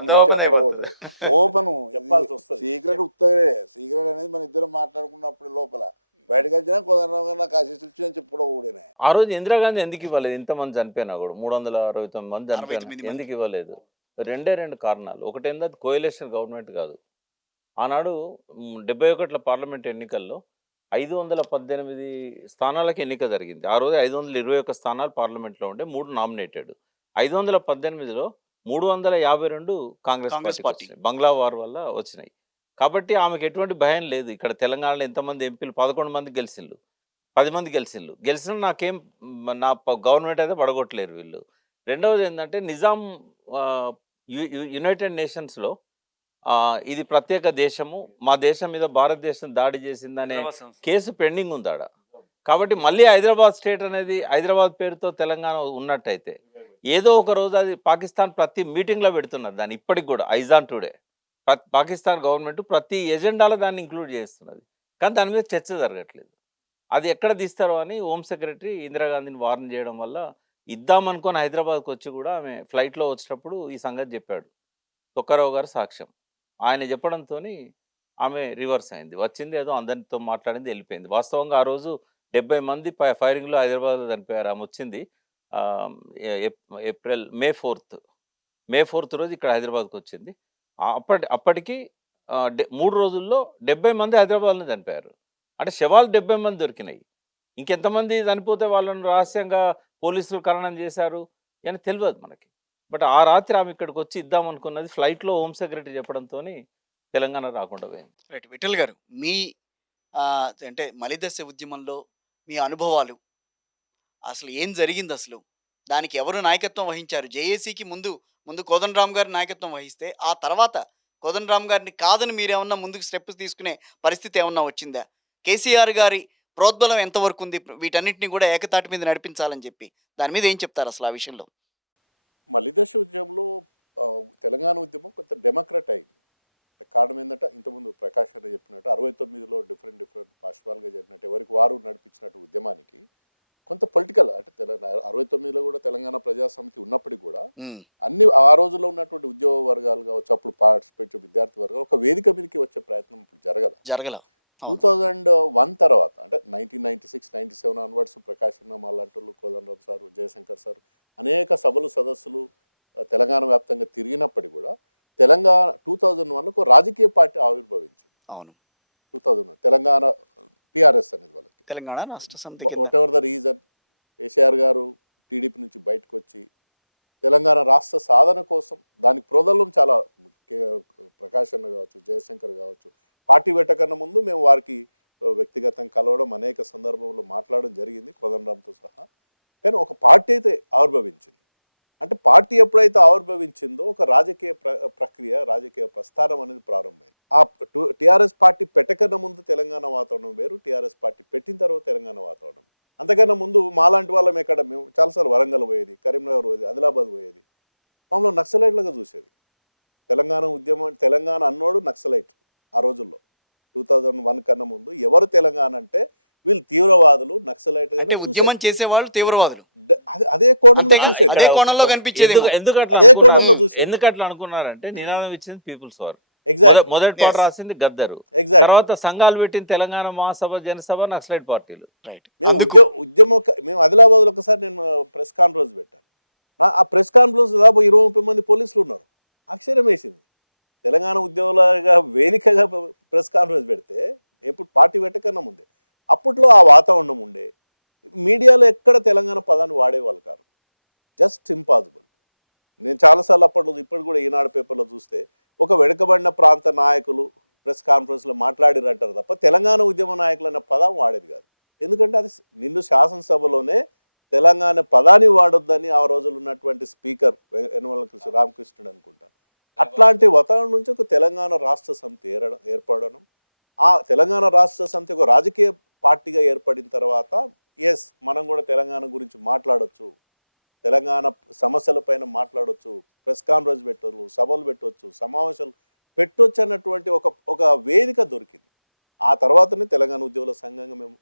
ఓపెన్ చెప్పాల్సి వస్తుంది. సీక్రెట్ ఉత్తరే. సీక్రెట్ అనేది మన ఇద్దరం మాట్లాడుకున్నప్పుడు లోపల బయటకు వచ్చినా కొందరు నాకు ఆశీస్సులు ఇచ్చి చెప్పడం ఊడేనే. ఆ రోజు ఇందిరాగాంధీ ఎందుకు ఇవ్వలేదు, ఇంతమంది చనిపోయినా కూడా 369 మంది చనిపోయినా 68 ఎందుకు ఇవ్వలేదు? రెండు కారణాలు. ఒకటి ఏంటంటే కోయలేషన్ గవర్నమెంట్ కాదు. ఆనాడు 71 పార్లమెంట్ ఎన్నికల్లో 518 స్థానాలకు ఎన్నిక జరిగింది. ఆ రోజు 521 స్థానాలు పార్లమెంట్లో ఉండే, 3 నామినేటెడ్. 518లో 352 కాంగ్రెస్ పార్టీ బంగ్లా వార్ వల్ల వచ్చినాయి. కాబట్టి ఆమెకు ఎటువంటి భయం లేదు. ఇక్కడ తెలంగాణలో ఎంతమంది ఎంపీలు 11 మంది గెలిచిండ్రు, 10 మంది గెలిచిన నాకేం నా గవర్నమెంట్ అయితే పడగొట్టలేరు వీళ్ళు. రెండవది ఏంటంటే నిజాం యునైటెడ్ నేషన్స్లో ఇది ప్రత్యేక దేశము, మా దేశం మీద భారతదేశం దాడి చేసిందనే కేసు పెండింగ్ ఉంది ఆడ. కాబట్టి మళ్ళీ హైదరాబాద్ స్టేట్ అనేది హైదరాబాద్ పేరుతో తెలంగాణ ఉన్నట్టయితే ఏదో ఒక రోజు అది పాకిస్తాన్ ప్రతి మీటింగ్లో పెడుతున్నది దాన్ని. ఇప్పటికి కూడా ఐజాన్ టుడే పాకిస్తాన్ గవర్నమెంట్ ప్రతి ఎజెండాలో దాన్ని ఇంక్లూడ్ చేస్తున్నది, కానీ దాని మీద చర్చ జరగట్లేదు. అది ఎక్కడ తీస్తారో అని హోమ్ సెక్రటరీ ఇందిరాగాంధీని వార్న్ చేయడం వల్ల ఇద్దామనుకొని హైదరాబాద్కి వచ్చి కూడా ఆమె ఫ్లైట్లో వచ్చేటప్పుడు ఈ సంగతి చెప్పాడు. తొక్కరావు గారు సాక్ష్యం. ఆయన చెప్పడంతో ఆమె రివర్స్ అయింది, వచ్చింది ఏదో అందరితో మాట్లాడింది, వెళ్ళిపోయింది. వాస్తవంగా ఆ రోజు 70 మంది ఫైరింగ్లో హైదరాబాద్లో చనిపోయారు. ఆమె వచ్చింది మే 4 రోజు ఇక్కడ హైదరాబాద్కి వచ్చింది. అప్పటికి 3 రోజుల్లో 70 మంది హైదరాబాద్లో చనిపోయారు. అంటే శవాలు 70 మంది దొరికినాయి. ఇంకెంతమంది చనిపోతే వాళ్ళని రహస్యంగా పోలీసులు ఖననం చేశారు అని తెలియదు మనకి. బట్ ఆ రాత్రి ఆమె ఇక్కడికి వచ్చి ఇద్దామనుకున్నది ఫ్లైట్లో హోమ్ సెక్రటరీ చెప్పడంతో తెలంగాణ రాకుండా పోయింది. రైట్. విఠల్ గారు, మీ అంటే మలిదశ ఉద్యమంలో మీ అనుభవాలు, అసలు ఏం జరిగింది, అసలు దానికి ఎవరు నాయకత్వం వహించారు? జేఏసీకి ముందు కోదండరామ్ గారి నాయకత్వం వహిస్తే ఆ తర్వాత కోదండరామ్ గారిని కాదని మీరేమన్నా ముందుకు స్టెప్స్ తీసుకునే పరిస్థితి ఏమన్నా వచ్చిందా? కేసీఆర్ గారి ప్రోద్బలం ఎంతవరకు ఉంది వీటన్నిటిని కూడా ఏకతాటి మీద నడిపించాలని చెప్పి? దాని మీద ఏం చెప్తారు అసలు ఆ విషయంలో? మలిదశ ఉద్యమంలో తెలంగాణ ఉద్యమం కొంత డెమోక్రట్ అయింది. కారణం ఏంటంటే ఇంతకుముందు ప్రకాష్ గారు చెప్పినట్టు 69లో డిఫరెంట్ పార్శ్వాలుగా జరిగినట్టు ఎవరికి వారు నడిపించినట్టు ఉద్యమానికి కొంత పొలిటికల్ అంటే 69లో కూడా తెలంగాణ ప్రజాసమితి ఉన్నప్పటికీ కూడా అన్ని ఆ రోజుల్లో ఉన్నటువంటి ఉద్యోగ వర్గాలు కావచ్చు, అప్పుడు పార్టిసిపేట్ విద్యార్థి వర్గాలు ఒక వేదిక మీదకి వచ్చే ప్రయత్నం ఇప్పుడు జరగల. 2001 తర్వాత అంటే 1996, 97 ఆన్వర్డ్స్ ప్రకాష్ అన్న లాంటి కోదండరామ్ సారు, జయశంకర్ సారు అనేక సభలు సదస్సులు తెలంగాణ వ్యాప్తంగా తిరిగినప్పటికీ కూడా తెలంగాణ 2001లో రాజకీయ పార్టీ ఆవిర్భవించింది. అవును, 2001 తెలంగాణ టీఆర్ఎస్ అనేది వాళ్ళకి తెలంగాణ రాష్ట్ర సమితి. What ever the reason, KCR గారు టీడీపీ నుంచి బయటకు వచ్చి తెలంగాణ రాష్ట్ర సాధన కోసం దానికి ప్రోదలం చాలా ప్రకాష్ అన్న కావచ్చు, జయశంకర్ కావచ్చు, పార్టీ పెట్టకన్నా ముందు మేము వారికి వ్యక్తిగతంగా కలవడం అనేక సందర్భంలో మాట్లాడడం జరిగింది కోదండరామ్తో సహా. కానీ ఒక పార్టీ అయితే ఆవిర్భవించింది. అంటే పార్టీ ఎప్పుడైతే ఆవిర్భవించిందో ఒక రాజకీయ ప్రక్రియ, రాజకీయ ప్రస్థానం అనేది ప్రారంభమైంది. ఆ టీఆర్ఎస్ పార్టీ పెట్టకన్నా ముందు తెలంగాణ వాతావరణం వేరు, టీఆర్ఎస్ పార్టీ పెట్టిన తర్వాత తెలంగాణ వాతావరణం. అంతకన్నా ముందు మాలాంటి వాళ్ళం ఎక్కడ, మేము చాలాసార్లు వరంగల్ పోయేది, కరీంనగర్ పోయేది, ఆదిలాబాద్ పోయేది, మమ్మల్ని నక్సలైట్లుగా చూసేది. తెలంగాణ ఉద్యమం, తెలంగాణ అన్నోడు నక్సలైట్. ఆ రోజుల్లో 2001 కన్నా ముందు ఎవరు తెలంగాణ అంటే వీళ్ళు తీవ్రవాదులు, నక్సలైట్ అంటే ఉద్యమం చేసేవాళ్ళు తీవ్రవాదులు అదే కోణంలో అంతేగా? చూసేది. అదే కోణంలో కనిపించేది ఎందుకు అట్లా అదే కోణంలో అనుకున్నారు? చూసేది. ఎందుకు అట్లా అనుకున్నారంటే నినాదం ఇచ్చింది పీపుల్స్ వార్. ఎగ్జాక్ట్ మొదటి పాట Yes. రాసింది గద్దరు. ఎగ్జాక్ట్. తర్వాత సంఘాలు పెట్టిన తెలంగాణ మహాసభ, జనసభ, నక్సలైట్ పార్టీలు. రైట్ మేము మేము ఆదిలాబాద్ లో ఒకసారి నేను ప్రెస్ కాన్ఫరెన్స్ పెట్టాను. ఆ ప్రెస్ కాన్ఫరెన్స్ దాదాపు 20-30 మంది పోలీసులు ఉన్నారు. ఆశ్చర్యం వేసింది. తెలంగాణ ఉద్యోగులుగా వేదికగా ప్రెస్ కాన్ఫరెన్స్ పెడితే ఎప్పుడు పార్టీ పెట్టకన్నా ముందే అప్పట్లో ఆ వాతావరణం ఉండే. మీడియాలో ఎక్కడ తెలంగాణ పదాన్ని వాడేవాళ్ళు కాదు. Just impossible. నేను చాలాసార్లు అప్పట్లో, ఇప్పుడు కూడా ఈనాడు పేపర్లో చూస్తే ఒక వెనుకబడిన ప్రాంత నాయకులు ప్రెస్ కాన్ఫరెన్స్లో మాట్లాడిరంటారు తప్ప తెలంగాణ ఉద్యమ నాయకులు అనే పదం వాడేది కాదు. ఎందుకంటే అది నిండు శాసనసభలోనే తెలంగాణ పదాన్ని వాడొద్దని ఆ రోజులు ఉన్నటువంటి స్పీకర్ యనమల రామకృష్ణుడు అనుకుంటా. అట్లాంటి వాతావరణం నుంచి ఒక తెలంగాణ రాష్ట్ర సమితి ఏర్పడడం, ఆ తెలంగాణ రాష్ట్ర సమితి ఒక రాజకీయ పార్టీగా ఏర్పడిన తర్వాత ఎస్ మనం కూడా తెలంగాణ గురించి మాట్లాడొచ్చు, తెలంగాణ సమస్యల పైన మాట్లాడొచ్చు, ప్రెస్ కాన్ఫరెన్స్ పెట్టవచ్చు, సభలు పెట్టవచ్చు, సమావేశాలు పెట్టవచ్చు అన్నటువంటి ఒక వేదిక దొరికింది. ఆ తర్వాతనే తెలంగాణ ఉద్యోగుల సంఘంగా మేము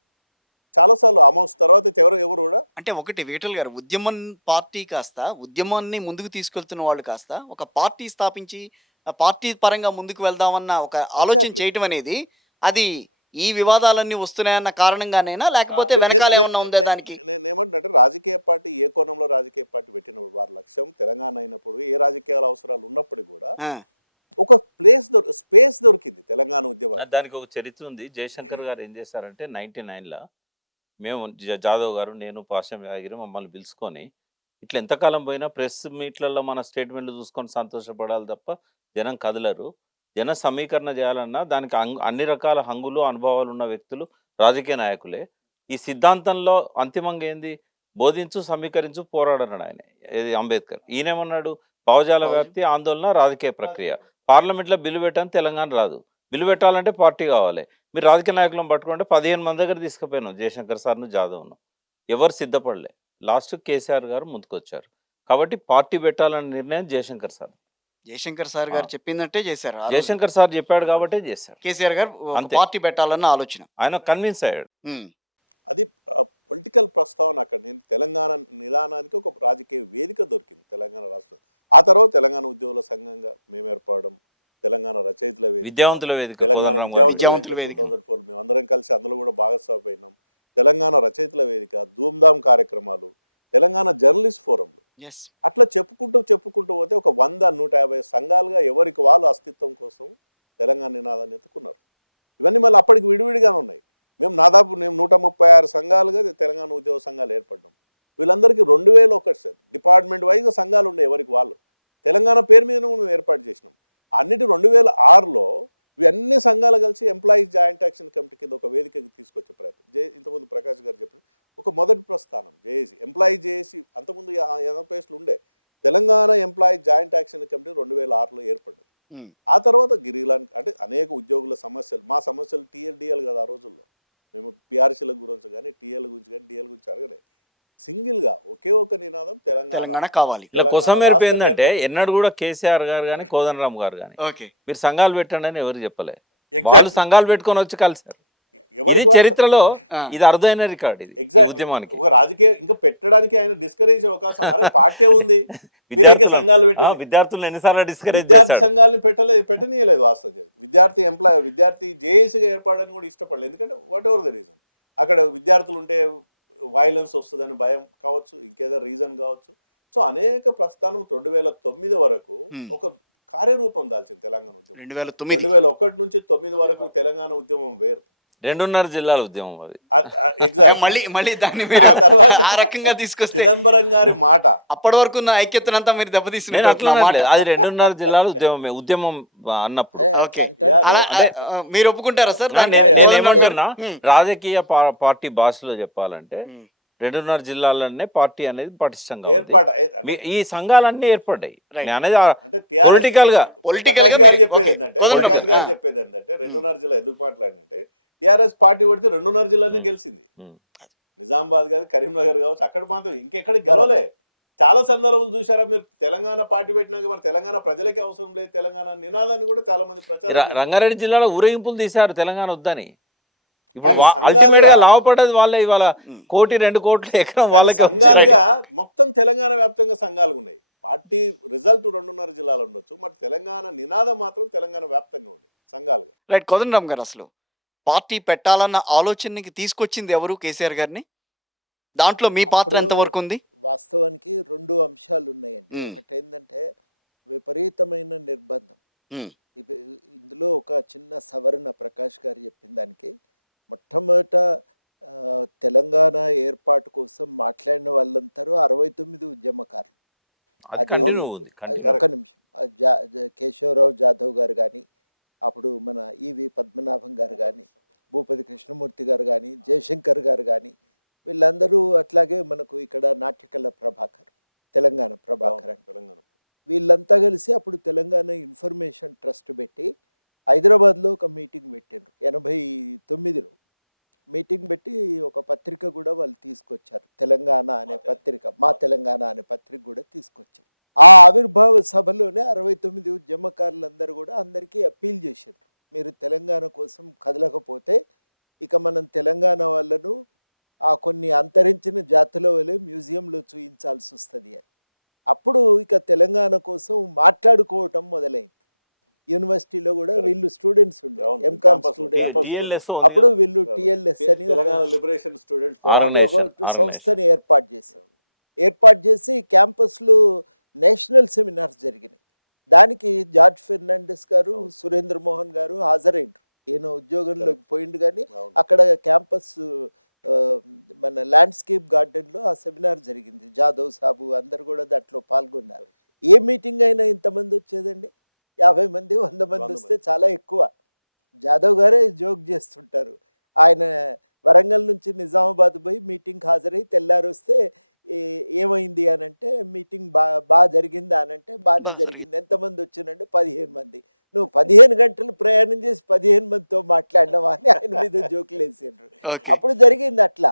చాలాసార్లు అమౌంట్స్ తర్వాత ఎవరు కూడా అంటే ఒకటి విఠల్ గారు, ఉద్యమం పార్టీ కాస్త ఉద్యమాన్ని ముందుకు తీసుకెళ్తున్న వాళ్ళు కాస్త ఒక పార్టీ స్థాపించి ఆ పార్టీ పరంగా ముందుకు వెళ్దామన్న ఒక ఆలోచన Exactly. చేయటం అనేది అది ఈ వివాదాలన్నీ వస్తున్నాయన్న కారణంగానేనా, లేకపోతే వెనకాల ఏమన్నా ఉందా దానికి? నేను ఏమంటే రాజకీయ పార్టీ ఏ కోణంలో రాజకీయ పార్టీ పెట్టినప్పుడు వారి లక్ష్యం తెలంగాణ అయినప్పుడు ఏ రాజకీయాల అవసరాలు ఉన్నప్పుడు కూడా ఆ, ఒక స్పేస్ దొరికింది తెలంగాణ ఉద్యమానికి. దానికి ఒక చరిత్ర ఉంది. జయశంకర్ గారు ఏం చేశారంటే 99లో మేము జాదవ్ గారు, నేను, పాషం యాదగిరి మమ్మల్ని పిలుచుకొని ఇట్లా ఎంతకాలం పోయినా ప్రెస్ మీట్లలో మన స్టేట్మెంట్లు చూసుకొని సంతోషపడాలి తప్ప జనం కదలరు. జన సమీకరణ చేయాలన్నా దానికి అన్ని రకాల హంగులు, అనుభవాలు ఉన్న వ్యక్తులు రాజకీయ నాయకులే. ఈ సిద్ధాంతంలో అంతిమంగా ఏంది, బోధించు, సమీకరించు, పోరాడన్నాడు ఆయన. ఏది అంబేద్కర్. ఈయనేమన్నాడు, భావజాల వ్యాప్తి, ఆందోళన, రాజకీయ ప్రక్రియ. పార్లమెంట్లో బిల్లు పెట్టని తెలంగాణ రాదు. బిల్లు పెట్టాలంటే పార్టీ కావాలి. మీరు రాజకీయ నాయకులను పట్టుకుంటే 15 మంది దగ్గర తీసుకుపోయినాం జయశంకర్ సార్ను, జాదవ్ను. ఎవరు సిద్ధపడలే. లాస్ట్ కేసీఆర్ గారు ముందుకొచ్చారు. కాబట్టి పార్టీ పెట్టాలనే నిర్ణయం జయశంకర్ సార్. జయశంకర్ సార్ గారు చెప్పిందంటే చేశారు. ఆ రోజు జయశంకర్ సార్ చెప్పాడు కాబట్టే చేశారు. కేసీఆర్ గారు ఒక అంతే. పార్టీ పెట్టాలన్న ఆలోచన. ఆయన కన్విన్స్ అయ్యాడు. ఉమ్, అది పొలిటికల్ ప్రస్తావన. అక్కడ నేను తెలంగాణ నిదానానికి ఒక రాజకీయ వేదిక దొరికింది తెలంగాణ రాష్ట్రం. ఆ తర్వాత తెలంగాణ ఉద్యోగుల సంఘంగా మేము ఏర్పడడం, తెలంగాణ రచయితల వేదిక, విద్యావంతుల వేదిక, తెలంగాణ కోదండరాం గారు. విద్యావంతుల వేదిక వేదిక. 2004 మేము అందరం కలిసి అందులో కూడా భాగస్వామైనాం. తెలంగాణ రచయితల వేదిక, ధూమ్ధామ్ కార్యక్రమాలు, తెలంగాణ జర్నలిస్ట్ ఫోరంలు, yes. అట్లా చెప్పుకుంటూ పోతే ఒక 100-150 సంఘాలుగా ఎవరికి వాళ్ళు అస్తిత్వం కోసం తెలంగాణ నినాదాన్ని ఎత్తుకున్నారు. ఇవన్నీ మళ్ళీ అప్పటికి విడివిడిగానే ఉన్నాయి. మేము 136 సంఘాలుగా తెలంగాణ ఉద్యోగ సంఘాలు ఏర్పడ్డాం. వీళ్ళందరికీ 2001 సార్ డిపార్ట్మెంట్ వైజ్గా సంఘాలు ఉండే ఎవరికి వాళ్ళు. తెలంగాణ పేరు మీద మేము ఏర్పాటు చేసినాం. అన్నిటి 2006లో ఇవన్నీ సంఘాలు కలిసి ఎంప్లాయీస్ జాయింట్ యాక్షన్ కమిటీ కింద ఒక వేదికకి తీసుకొచ్చే ప్రయత్నం. ఇంతకుముందు ప్రకాష్ గారు చెప్పిన ఒక మొదటి ప్రస్థానం జేఏసీ, ఎంప్లాయీ జేఏసీ. అంతకుముందు ఎన్ఎంపీఎస్లు ఉండే. Telangana employee joint action committee 2006లో ఏర్పడ్డది. ఆ తర్వాత గిరిలాన్ అంటే అనేక ఉద్యోగుల సమస్యలు, మా సమస్యలు టీఎల్ కదా ఆ రోజుల్లో. మేము పిఆర్సీల గురించి కానీ టీఎల్ గురించి కానీ డిఎల్ గురించి అడగలే. సింగిల్ గా ఒకే ఒక నినాదం తెలంగాణ కావాలి. ఇలా కోసం ఏంటంటే ఎన్నడూ కూడా కేసీఆర్ గారు కానీ, కోదండరాం గారు కానీ ఓకే, మీరు సంఘాలు పెట్టండి అని ఎవరు చెప్పలే. వాళ్ళు సంఘాలు పెట్టుకొని వచ్చి కలిసారు. ఇది చరిత్రలో ఇది అరుదైన రికార్డ్. ఇది ఎగ్జాక్ట్ ఉద్యమానికి ఒక రాజకీయ ఇంకా పెట్టడానికి ఆయన డిస్కరేజ్ అవకాశం. అరే పార్టీ ఉంది, మీరే సంఘాలు పెట్టి విద్యార్థులను ఎన్నిసార్లు డిస్కరేజ్ విద్యార్థి సంఘాలని పెట్టనీయలేదు. వాస్తవం విద్యార్థి జేఏసీగా ఏర్పడని కూడా ఇష్టపడలేదు. ఎందుకంటే వాట్ ఎవర్ ద రీజన్, అక్కడ విద్యార్థులు ఉంటే వైలెన్స్ వస్తుందని భయం కావచ్చు, ఇంకేదో రీజన్ కావచ్చు. సో అనేక ప్రస్థానం 2009 వరకు ఒక కార్యరూపం దాల్చింది తెలంగాణ ఉద్యమం. 2001 నుంచి 2009 వరకు తెలంగాణ ఉద్యమం వేరు. 2.5 జిల్లాల ఉద్యమం అది. ఎగ్జాక్ట్. మళ్ళీ దాన్ని ఆ తర్వాత ఆ రకంగా తీసుకొస్తే చిదంబరం గారి మాట, అప్పటి వరకు ఉన్న ఐక్యతనంతా మీరు నేను దెబ్బతీస్తున్నారు. అట్లా అనట్లేదు. అది 2.5 జిల్లాల ఉద్యమమే. ఉద్యమం అన్నప్పుడు ఓకే, అలా మీరు ఒప్పుకుంటారా సార్? నేనేమంటున్నా, రాజకీయ పార్టీ భాషలో చెప్పాలంటే 2.5 జిల్లాలనే పార్టీ అనేది పటిష్టంగా ఉంది. ఏర్పాటు ఈ సంఘాలన్నీ ఏర్పడ్డాయి. Right. నేను అనేది అంటే పొలిటికల్ గా పొలిటికల్ ప్రకాష్ గారు చెప్పేది ఓకే. ఏంటంటే కుదరదు. ప్రకాష్ గారు చెప్పేది ఏంటంటే 2.5 జిల్లా ఎందుకు మాట్లాడినంటే టీఆర్ఎస్ పార్టీ కొడితే 2.5 జిల్లానే గెలిచింది. ఉమ్. నిజామాబాద్ కాదు, కరీంనగర్ కావచ్చు, అక్కడ మాత్రం ఇంకెక్కడ గెలవలే. చాలా సందర్భాలు చూసారా మీరు? తెలంగాణ పార్టీ పెట్టినాక మరి తెలంగాణ ప్రజలకి అవసరం లేదు తెలంగాణ నినాదాన్ని కూడా చాలా మంది ప్రచారం చేశారు. రంగారెడ్డి జిల్లాలో ఊరేగింపులు తీశారు తెలంగాణ వద్దని. ఇప్పుడు కానీ ultimate గా లాభపడ్డది వాళ్ళే. ఇవాళ ఉమ్. 1-2 కోట్ల ఎకరం కానీ వాళ్ళకి సంఘాలుగా మొత్తం తెలంగాణ వ్యాప్తంగా సంఘాలు ఉన్నాయి. పార్టీ రిజల్ట్ 2.5 జిల్లాలు ఉండొచ్చు, మరి తెలంగాణ నినాదం మాత్రం తెలంగాణ వ్యాప్తంగా ఉంది సంఘాలుగా. రైట్ కోదండరామ్ గారు, అసలు పార్టీ పెట్టాలన్న ఆలోచనకి తీసుకొచ్చింది ఎవరు? కేసీఆర్ గారిని. దాంట్లో మీ పాత్ర అప్పుడు ఎంతవరకు ఉంది? వాస్తవానికి 2 అంశాలు ఉన్నాయండి. మ్మ్. ఒకటి ఏంటంటే విపరీతమైన నిర్బంధం. మ్మ్. ఇందులో ఒక చిన్న సవరణ ప్రకాష్ గారు చెప్పిన దానికి. మొట్టమొదట తెలంగాణ ఏర్పాటు కోసం మాట్లాడిన వాళ్ళందరూ 69 ఉద్యమకారులు. అది అది కంటిన్యూ ఉంది. ఒక్క నిమిషం. కేశవరావు జాదవ్ గారు కానీ, అప్పుడు మన ఈవి పద్మనాభం గారు కానీ, భూపతి కృష్ణమూర్తి గారు కానీ, జయశంకర్ గారు కానీ, వీళ్ళందరూ అట్లాగే మనకు ఇక్కడ నాట్యకళ ప్రభాకర్, తెలంగాణ ప్రభాకర్ అంటే తెలంగాణ వీళ్ళంతా కలిసి అప్పుడు తెలంగాణ ఇన్ఫర్మేషన్ ట్రస్ట్ పెట్టి హైదరాబాద్లో ఒక మీటింగ్ పెట్టిండ్రు. 89లో మీటింగ్ పెట్టి ఒక పత్రిక కూడా వాళ్ళు తీసుకొచ్చారు. తెలంగాణ అనే పత్రిక, మా తెలంగాణ అనే పత్రిక కూడా తీసుకొచ్చారు. ఆ ఆవిర్భావ సభలోనే 69 ఉద్యమకారులందరూ కూడా అందరికీ అప్పీల్ చేసిండ్రు, మీరు తెలంగాణ కోసం కదలకపోతే ఇక మనం తెలంగాణ వాళ్ళను ఆ కొన్ని అంతరించిన జాతుల వలె మ్యూజియంలో చూయించాల్సి వస్తుంది అని. అప్పుడు ఇక తెలంగాణ కోసం మాట్లాడుకోవటం మొదలైంది. యూనివర్సిటీలో కూడా వీళ్ళు స్టూడెంట్స్ ఉండే, అవును, ఎంకామ్ campus లో, స్టూడెంట్స్. campus TLS అప్పుడు వీళ్ళు టిఎల్ఎస్ అని ఒక తెలంగాణ లిబరేషన్ స్టూడెంట్స్ Organization. సంస్థని ఏర్పాటు చేశారు. ఏర్పాటు చేసి క్యాంపస్లో నేషనల్ సెమినార్స్ జరిగినాయి. దానికి జార్జ్ ఫెర్నాండెస్ గారు, సురేంద్ర మోహన్ గారు హాజరైండ్రు. ఈయన ఉద్యోగంలోకి పోయిండు కానీ అక్కడ క్యాంపస్ మన ల్యాండ్స్కేప్ గార్డెన్లో ఆ సెమినార్ జరిగింది. జాదవ్ సాబు అందరు కూడా దాంట్లో పాల్గొన్నారు. ఏ మీటింగ్ అయినా ఇంతమంది వచ్చేదండి? 50 మంది 100 మంది వస్తే చాలా ఎక్కువ. జాదవ్ గారే జోక్ చేస్తుంటారు, ఆయన వరంగల్ నుంచి నిజామాబాద్ పోయి మీటింగ్ హాజరై తెల్లారి వస్తే ఏమైంది అని అంటే, మీటింగ్ బాగా జరిగిందా అని అంటే, బాగానే జరిగింది. ఎంతమంది వచ్చిందంటే 15 మంది. నువ్వు 15 గంటలు ప్రయాణం చేసి 15 మందితో మాట్లాడినావా అని ఆయన మీద జోకులు వేసిండ్రు. అప్పుడు జరిగింది అట్లా.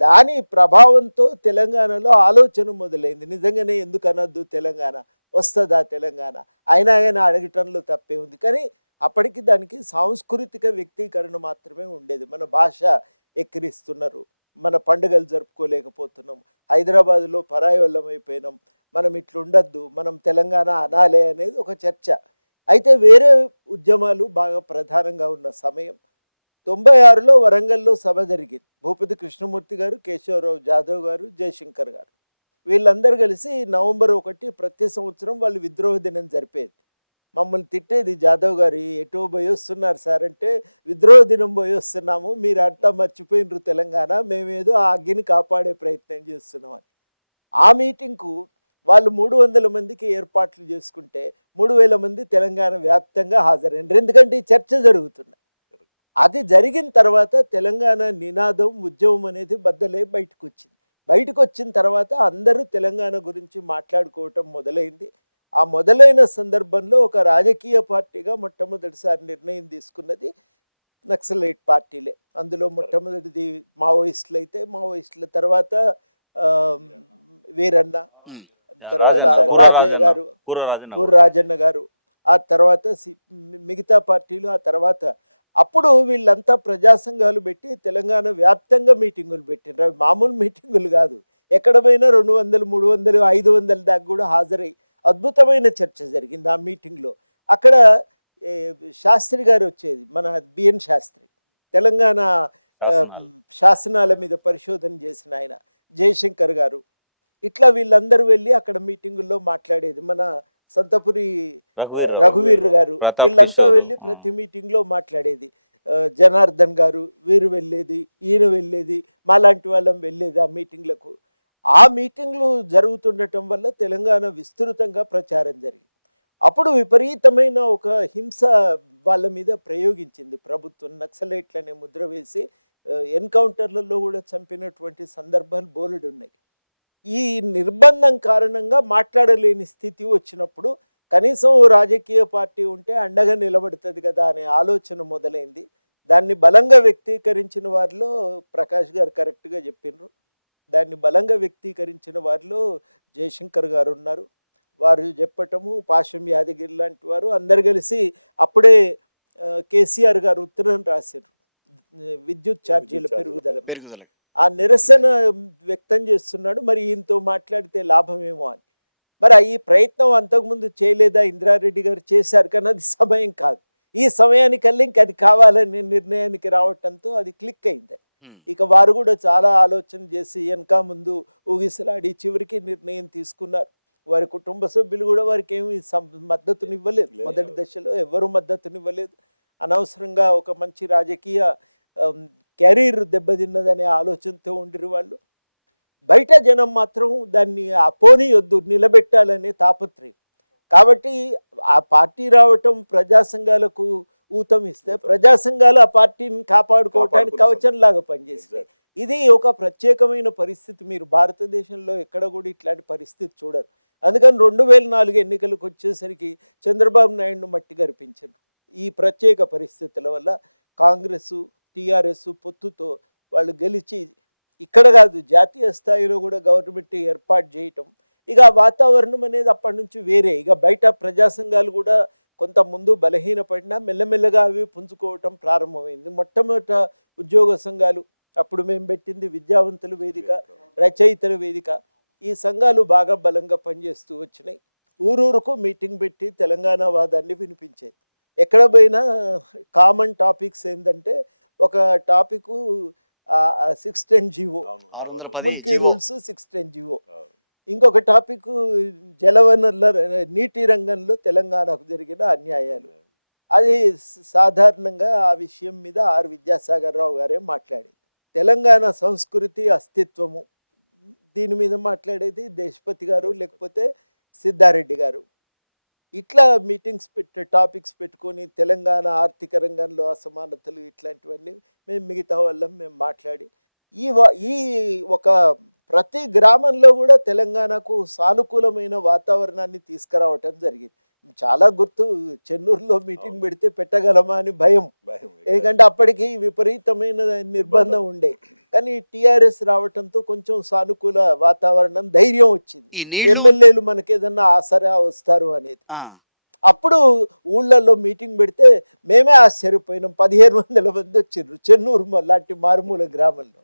దాని ప్రభావంతో తెలంగాణలో ఆలోచన మొదలైంది, నిజంగానే ఎందుకు అనొద్దు తెలంగాణ, వస్తుందా తెలంగాణ, ఆయన అడగటంలో తప్పే ఉంది. కానీ అప్పటికి దానికి సాంస్కృతిక వ్యక్తీకరణ మాత్రమే ఉండేది. మన భాష ఎక్కిరిస్తున్నారు, మన పండుగలు జరుపుకోలేకపోతున్నాం, హైదరాబాద్లో పరాయి వాళ్ళం అయిపోయినాం, మనం ఇట్లుండద్దు, మనం తెలంగాణ అనాలే అనేది ఒక చర్చ. అయితే వేరే ఉద్యమాలు బాగా ప్రధానంగా ఉన్న సమయం 96లో వరంగల్లో సభ జరిగింది. భూపతి కృష్ణమూర్తి గారు, కేశవరావు జాదవ్ గారు, జయశంకర్ గారు వీళ్ళందరూ కలిసి నవంబర్ 1 ప్రతి సంవత్సరం వాళ్ళు విద్రోహ దినం జరిపేది. మమ్మల్ని తిట్టేది జాదవ్ గారు, ఎటో పోయి వస్తున్నారు సార్ అంటే, విద్రోహ దినం పోయి వస్తున్నాము, మీరు అంతా మర్చిపోయినరు తెలంగాణ, మేమేదో ఆ అగ్గిని కాపాడే ప్రయత్నం చేస్తున్నాం అని. ఆ మీటింగ్కు వాళ్ళు 300 మందికి ఏర్పాట్లు చేసుకుంటే 3000 మంది తెలంగాణ వ్యాప్తంగా హాజరైనారు. ఎందుకంటే ఈ చర్చ జరుగుతుంది. అది జరిగిన తర్వాత తెలంగాణ నినాదం, ఉద్యమం అనేది బద్దలై బయటకు వచ్చింది. బయటకు వచ్చిన తర్వాత అందరూ తెలంగాణ గురించి మాట్లాడుకోవటం మొదలైంది. ఆ మొదలైన సందర్భంలో ఒక రాజకీయ పార్టీగా మొట్టమొదటిసారి నిర్ణయం తీసుకున్నది నక్సలైట్ పార్టీలే. అందులో మొట్టమొదటిది మావోయిస్టులు అయితే, మావోయిస్టుల తర్వాత వీరన్న, తర్వాత రాజయ్య గారు, కూర రాజన్న గారు, ఆ తర్వాత మిగతా పార్టీలు. ఆ తర్వాత అప్పుడు వీళ్ళంతా ప్రజా సంఘాలు పెట్టి తెలంగాణ వ్యాప్తంగా మీటింగులు పెట్టిండ్రు. అవి మామూలు మీటింగులు కాదు, ఎక్కడ పోయినా 200, 300, 500 దాకా కూడా హాజరై అద్భుతమైన చర్చ జరిగింది ఆ మీటింగ్లో. అక్కడ శాస్త్రి గారు వచ్చేది, మన బిఎన్ శాస్త్రి, తెలంగాణ శాసనాల మీద పరిశోధన చేసిన ఆయన, జయశంకర్ గారు, ఇట్లా వీళ్ళందరూ వెళ్ళి అక్కడ మీటింగుల్లో మాట్లాడేది. మన సంతపురి రఘువీర్ గారు, వీళ్ళంతా వెళ్ళి ప్రతి మీటింగ్లో మాట్లాడేది. జనార్దన్ గారు, వీరు వెళ్ళేది, ఈయన వెళ్ళేది, మాలాంటి వాళ్ళం వెళ్ళేది ఆ మీటింగ్లకు. ఆ మీటింగ్లు జరుగుతుండటం వల్ల తెలంగాణ విస్తృతంగా ప్రచారం జరిగింది. అప్పుడు విపరీతమైన ఒక హింస వాళ్ళ మీద ప్రయోగించింది ప్రభుత్వం. నక్సలైట్లనే ముద్ర వేసి ఎన్కౌంటర్లలో కూడా చంపినటువంటి సందర్భాలు బోలెడు ఉన్నాయి. ఈ నిర్బంధం కారణంగా మాట్లాడలేని స్థితి వచ్చినప్పుడు కనీసం ఓ రాజకీయ పార్టీ ఉంటే అండగా నిలబడుతుంది కదా అనే ఆలోచన మొదలైంది. దాన్ని బలంగా వ్యక్తీకరించిన వారిలో ప్రకాష్ గారు కరెక్ట్గా చెప్పిండ్రు. దాన్ని బలంగా వ్యక్తీకరించిన వారిలో జయశంకర్ గారు ఉన్నారు. వారు చెప్పటము, పాశం యాదగిరి లాంటి వారు అందరు కలిసి అప్పుడే కేసీఆర్ గారు ఉత్తరం రాశారు విద్యుత్ ఛార్జీల పెరుగుదల. పెరుగుదల ఆ నిరసన వ్యక్తం చేస్తున్నాడు. మరి ఈయనతో మాట్లాడితే లాభమేమో అని. మరి ఈ ప్రయత్నం అంతకుముందు చేయలేదా? ఇంద్రారెడ్డి గారు చేశారు, కానీ అది సమయం కాదు. ఈ సమయానికల్లా ఇంక అది కావాలనే నిర్ణయానికి రావటంతో అది క్లిక్ అయింది. ఇక వారు కూడా చాలా ఆలోచన చేసి వెనక ముందు ఊగిసలాడి చివరికి నిర్ణయం తీసుకున్నారు. వారి కుటుంబ సభ్యులు కూడా వారికి ఏమి మద్దతునివ్వలేదు. మొదటి దశలో ఎవరు మద్దతునివ్వలేదు. అనవసరంగా ఒక మంచి రాజకీయ కెరీర్ దెబ్బతిన్నదనే ఆలోచనతో ఉండిరు వాళ్ళు. బయట జనం మాత్రం దాన్ని పోనీయొద్దు, నిలబెట్టాలనే తాపత్రయం. కాబట్టి ఆ పార్టీ రావటం ప్రజా సంఘాలకు ఊతం ఇస్తే ప్రజా సంఘాలు ఆ పార్టీని కాపాడుకోవటానికి కవచంలాగా పనిచేస్తాయి. ఇది ఒక ప్రత్యేకమైన పరిస్థితి. మీరు భారతదేశంలో ఎక్కడ కూడా ఇట్లాంటి పరిస్థితి చూడరు. అందుకని 2004 ఎన్నికలకు వచ్చేసరికి చంద్రబాబు నాయుడును మట్టి గరిపించారు. ఈ ప్రత్యేక పరిస్థితుల వల్ల కాంగ్రెస్ టీఆర్ఎస్ పొత్తుతో వాళ్ళు గెలిచి ఇక్కడ కాదు జాతీయ స్థాయిలో కూడా గవర్నమెంట్ ఏర్పాటు చేయటం. ఇక వాతావరణం అనేది అప్పటి నుంచి వేరే. ఇక బయట ప్రజా సంఘాలు కూడా కొంత ముందు బలహీనపడినా మెల్లమెల్లగా అవి పుంజుకోవటం ప్రారంభమైంది. మొట్టమొదట ఉద్యోగ సంఘాలు, అప్పుడు మేము పెట్టింది విద్యావంతుల వేదిక, రచయితల వేదిక, ఈ సంఘాలు బాగా బలంగా పనిచేస్తూ వచ్చినాయి. ఊరూరుకు మీటింగ్ పెట్టి తెలంగాణ వాదాన్ని వినిపించేది. ఎక్కడ పోయినా కామన్ టాపిక్స్ ఏంటంటే ఒక topic 610 GO, Mulki rules 610 GO. ఇంకొక టాపిక్ జలవనరుల నీటి రంగంలో తెలంగాణకు జరిగిన అన్యాయాలు. అది సాధారణంగా ఆ విషయం మీద ఆర్ విద్యాసాగర్ రావు గారే మాట్లాడేది. తెలంగాణ సంస్కృతి అస్తిత్వము దీని మీద మాట్లాడేది దేశపతి గారు, లేకపోతే సిద్ధారెడ్డి గారు. ఇట్లా మీటింగ్స్ టాపిక్స్ పెట్టుకొని తెలంగాణ ఆర్థిక రంగంలో అసమానతలు ఇట్లాంటివన్నీ మేము మిగతా వాళ్ళం మేము మాట్లాడి ఈ ఒక ప్రతి గ్రామంలో కూడా తెలంగాణకు సానుకూలమైన వాతావరణాన్ని తీసుకురావటం జరిగింది. చాలా గుర్తు, చెన్నూరులో మీటింగ్ పెడితే పెట్టగలమా అని భయం. ఎందుకంటే అప్పటికి విపరీతమైన నిర్బంధం ఉండే. కానీ టీఆర్ఎస్ రావటంతో కొంచెం సానుకూల వాతావరణం, ధైర్యం వచ్చింది. ఎమ్మెల్యేలు మనకేదన్నా ఆసరా వస్తారు అనేది. అప్పుడు ఊళ్ళల్లో మీటింగ్ పెడితే మేమే ఆశ్చర్యపోయినాం. 1500 మంది వచ్చిర్రు చెన్నూరు లాంటి మారుమూల గ్రామంలో.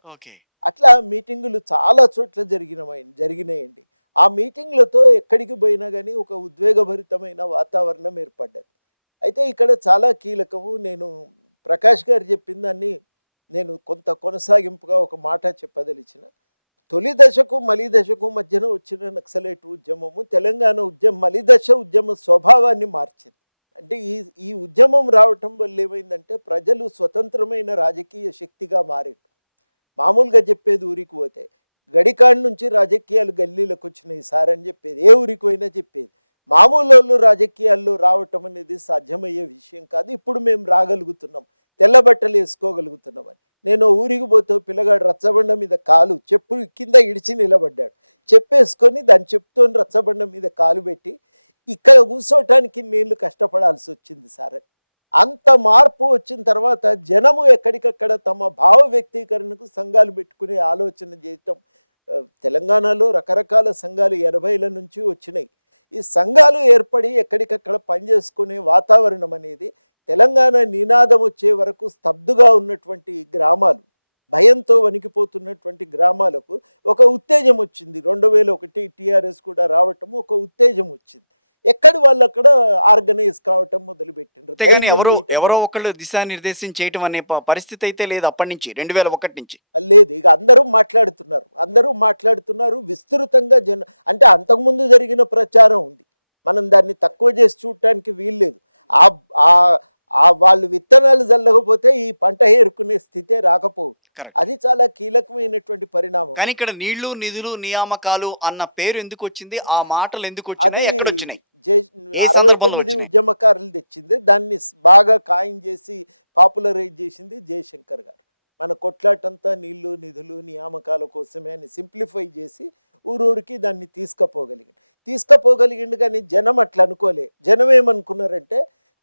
అట్లా మీటింగులు చాలా చోట్ల జరిగినాయండి. ఆ మీటింగ్లతో ఎక్కడికి పోయినా కానీ ఒక ఉద్వేగభరితమైన వాతావరణం ఏర్పడ్డది. అయితే ఇక్కడ చాలా కీలకము. నేను ప్రకాష్ గారు చెప్పిన దాన్ని నేను కొంత కొనసాగింపుగా ఒక మాట చెప్పదలిచిన. తొలి దశకు మలి దశకు మధ్యన వచ్చిన నక్సలైట్ ఉద్యమము తెలంగాణ మలి దశ ఉద్యమ స్వభావాన్ని మార్చింది. అంటే ఈ ఉద్యమం రావటం వల్ల ఏమైందంటే ప్రజలు స్వతంత్రమైన రాజకీయ శక్తిగా మారారు. మామూలుగా చెప్పేది ఊరికి పోతే గడికాడి నుంచి రాజకీయాలు గల్లీలకు వచ్చినాయి సార్ అని చెప్పేది, ఏ ఊరికి పోయినా చెప్పేది. మామూలు వాళ్ళు రాజకీయాల్లో రావటం అనేది సాధ్యమయ్యే విషయం కాదు. ఇప్పుడు మేము రాగలుగుతున్నాం, తెల్ల బట్టలు వేసుకోగలుగుతున్నామని. నేను ఊరికి పోతే పిల్లగాడు రచ్చబండ మీద కాలు చెప్పు కింద ఇడిచి నిలబడ్డాడు. చెప్పేసుకొని దాన్ని చెప్తోని రచ్చబండ మీద కాలు పెట్టి ఇక్కడ కూర్చోటానికి నేను కష్టపడాల్సి వచ్చింది సార్. అంత మార్పు వచ్చిన తర్వాత జనము ఎక్కడికక్కడ తమ భావ వ్యక్తీకరణకు సంఘాలు పెట్టుకునే ఆలోచన చేయటం. తెలంగాణలో రకరకాల సంఘాలు 80ల నుంచి వచ్చినాయి. ఈ సంఘాలు ఏర్పడి ఎక్కడికక్కడ పనిచేసుకునే వాతావరణం అనేది తెలంగాణ నినాదం వచ్చే వరకు స్తబ్దుగా ఉన్నటువంటి గ్రామాలు, భయంతో వణికిపోతున్నటువంటి గ్రామాలకు ఒక ఉత్తేజం వచ్చింది. 2001 టీఆర్ఎస్ కూడా రావటము ఒక ఉత్తేజం వచ్చింది. ఎక్కడి వాళ్ళు అక్కడ ఆర్గనైజ్ కావటం మొదలుపెట్టిండ్రు. ఎవరో ఒకళ్ళు దిశానిర్దేశం చేయటం అనే పరిస్థితి అయితే లేదు అప్పటి నుంచి, 2001 నుంచి లేదు. ఇక అందరూ మాట్లాడుతున్నారు విస్తృతంగా. అంటే అంతకుముందు జరిగిన ప్రచారం ఉంది, మనం దాన్ని తక్కువ చేసి చూడటానికి వీల్లేదు. వాళ్ళు విత్తనాలు చల్లకపోతే ఈ పంట ఏరుకునే స్థితే రాకపోవచ్చు. అది చాలా కీలకమైనటువంటి పరిణామం. కానీ ఇక్కడ నీళ్లు నిధులు నియామకాలు అన్న పేరు ఎందుకు వచ్చింది, ఆ మాటలు ఎందుకు వచ్చినాయి, ఎక్కడ వచ్చినాయి? 69 ఉద్యమకారులు తెచ్చింది. దాన్ని బాగా ఖాయం చేసి పాపులరైజ్ చేసింది జయశంకర్ గారు. మన కొట్లాటంతా నీళ్లు నిధులు నియామకాల కోసమే అని సింప్లిఫై చేసి ఊరూరికి దాన్ని తీసుకపోగలిగిండు కానీ జనం అట్లా అనుకోలే. జనం ఏమనుకున్నారంటే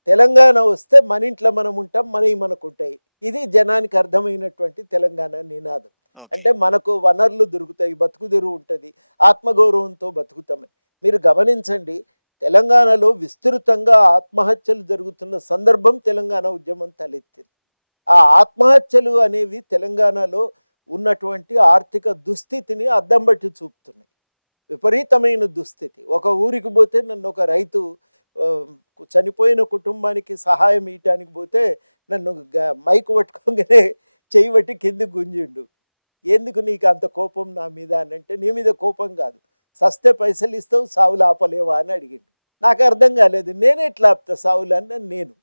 తెలంగాణ వస్తే మన ఇంట్లో మనం ఉంటాం, మనవి మనకు ఉంటాయి. ఇది జనానికి అర్థమైనటువంటి తెలంగాణ నినాదం. అంటే మనకు వనరులు దొరుకుతాయి, బతుకుదెరువు ఉంటుంది, ఆత్మగౌరవంతో బతుకుతామని. మీరు గమనించండి, తెలంగాణలో విస్తృతంగా ఆత్మహత్యలు జరుగుతున్న సందర్భం తెలంగాణ ఉద్యమం తలెత్తింది. ఆ ఆత్మహత్యలు అనేవి తెలంగాణలో ఉన్నటువంటి ఆర్థిక దుస్థితిని అద్దం బట్టి చూపుతున్నాయి. విపరీతమైన దుస్థితి. ఒక ఊరికి పోతే నన్ను ఒక రైతు చనిపోయిన కుటుంబానికి సహాయం ఇవ్వటానికి పోతే నన్ను మైకు పట్టుకోగానే చెయ్యి పట్టి కిందికి గుంజిండు. ఎందుకు నీకు అంత కోపం నా మీద అని అంటే, నీ మీద కోపం కాదు, సస్తే పైసలు ఇస్తావు సావులు ఆపలేవా అని అడిగిండు. నాకు అర్థం కాలేదు, నేనే ఎట్లా ఆపుతా సావులు అని. నేను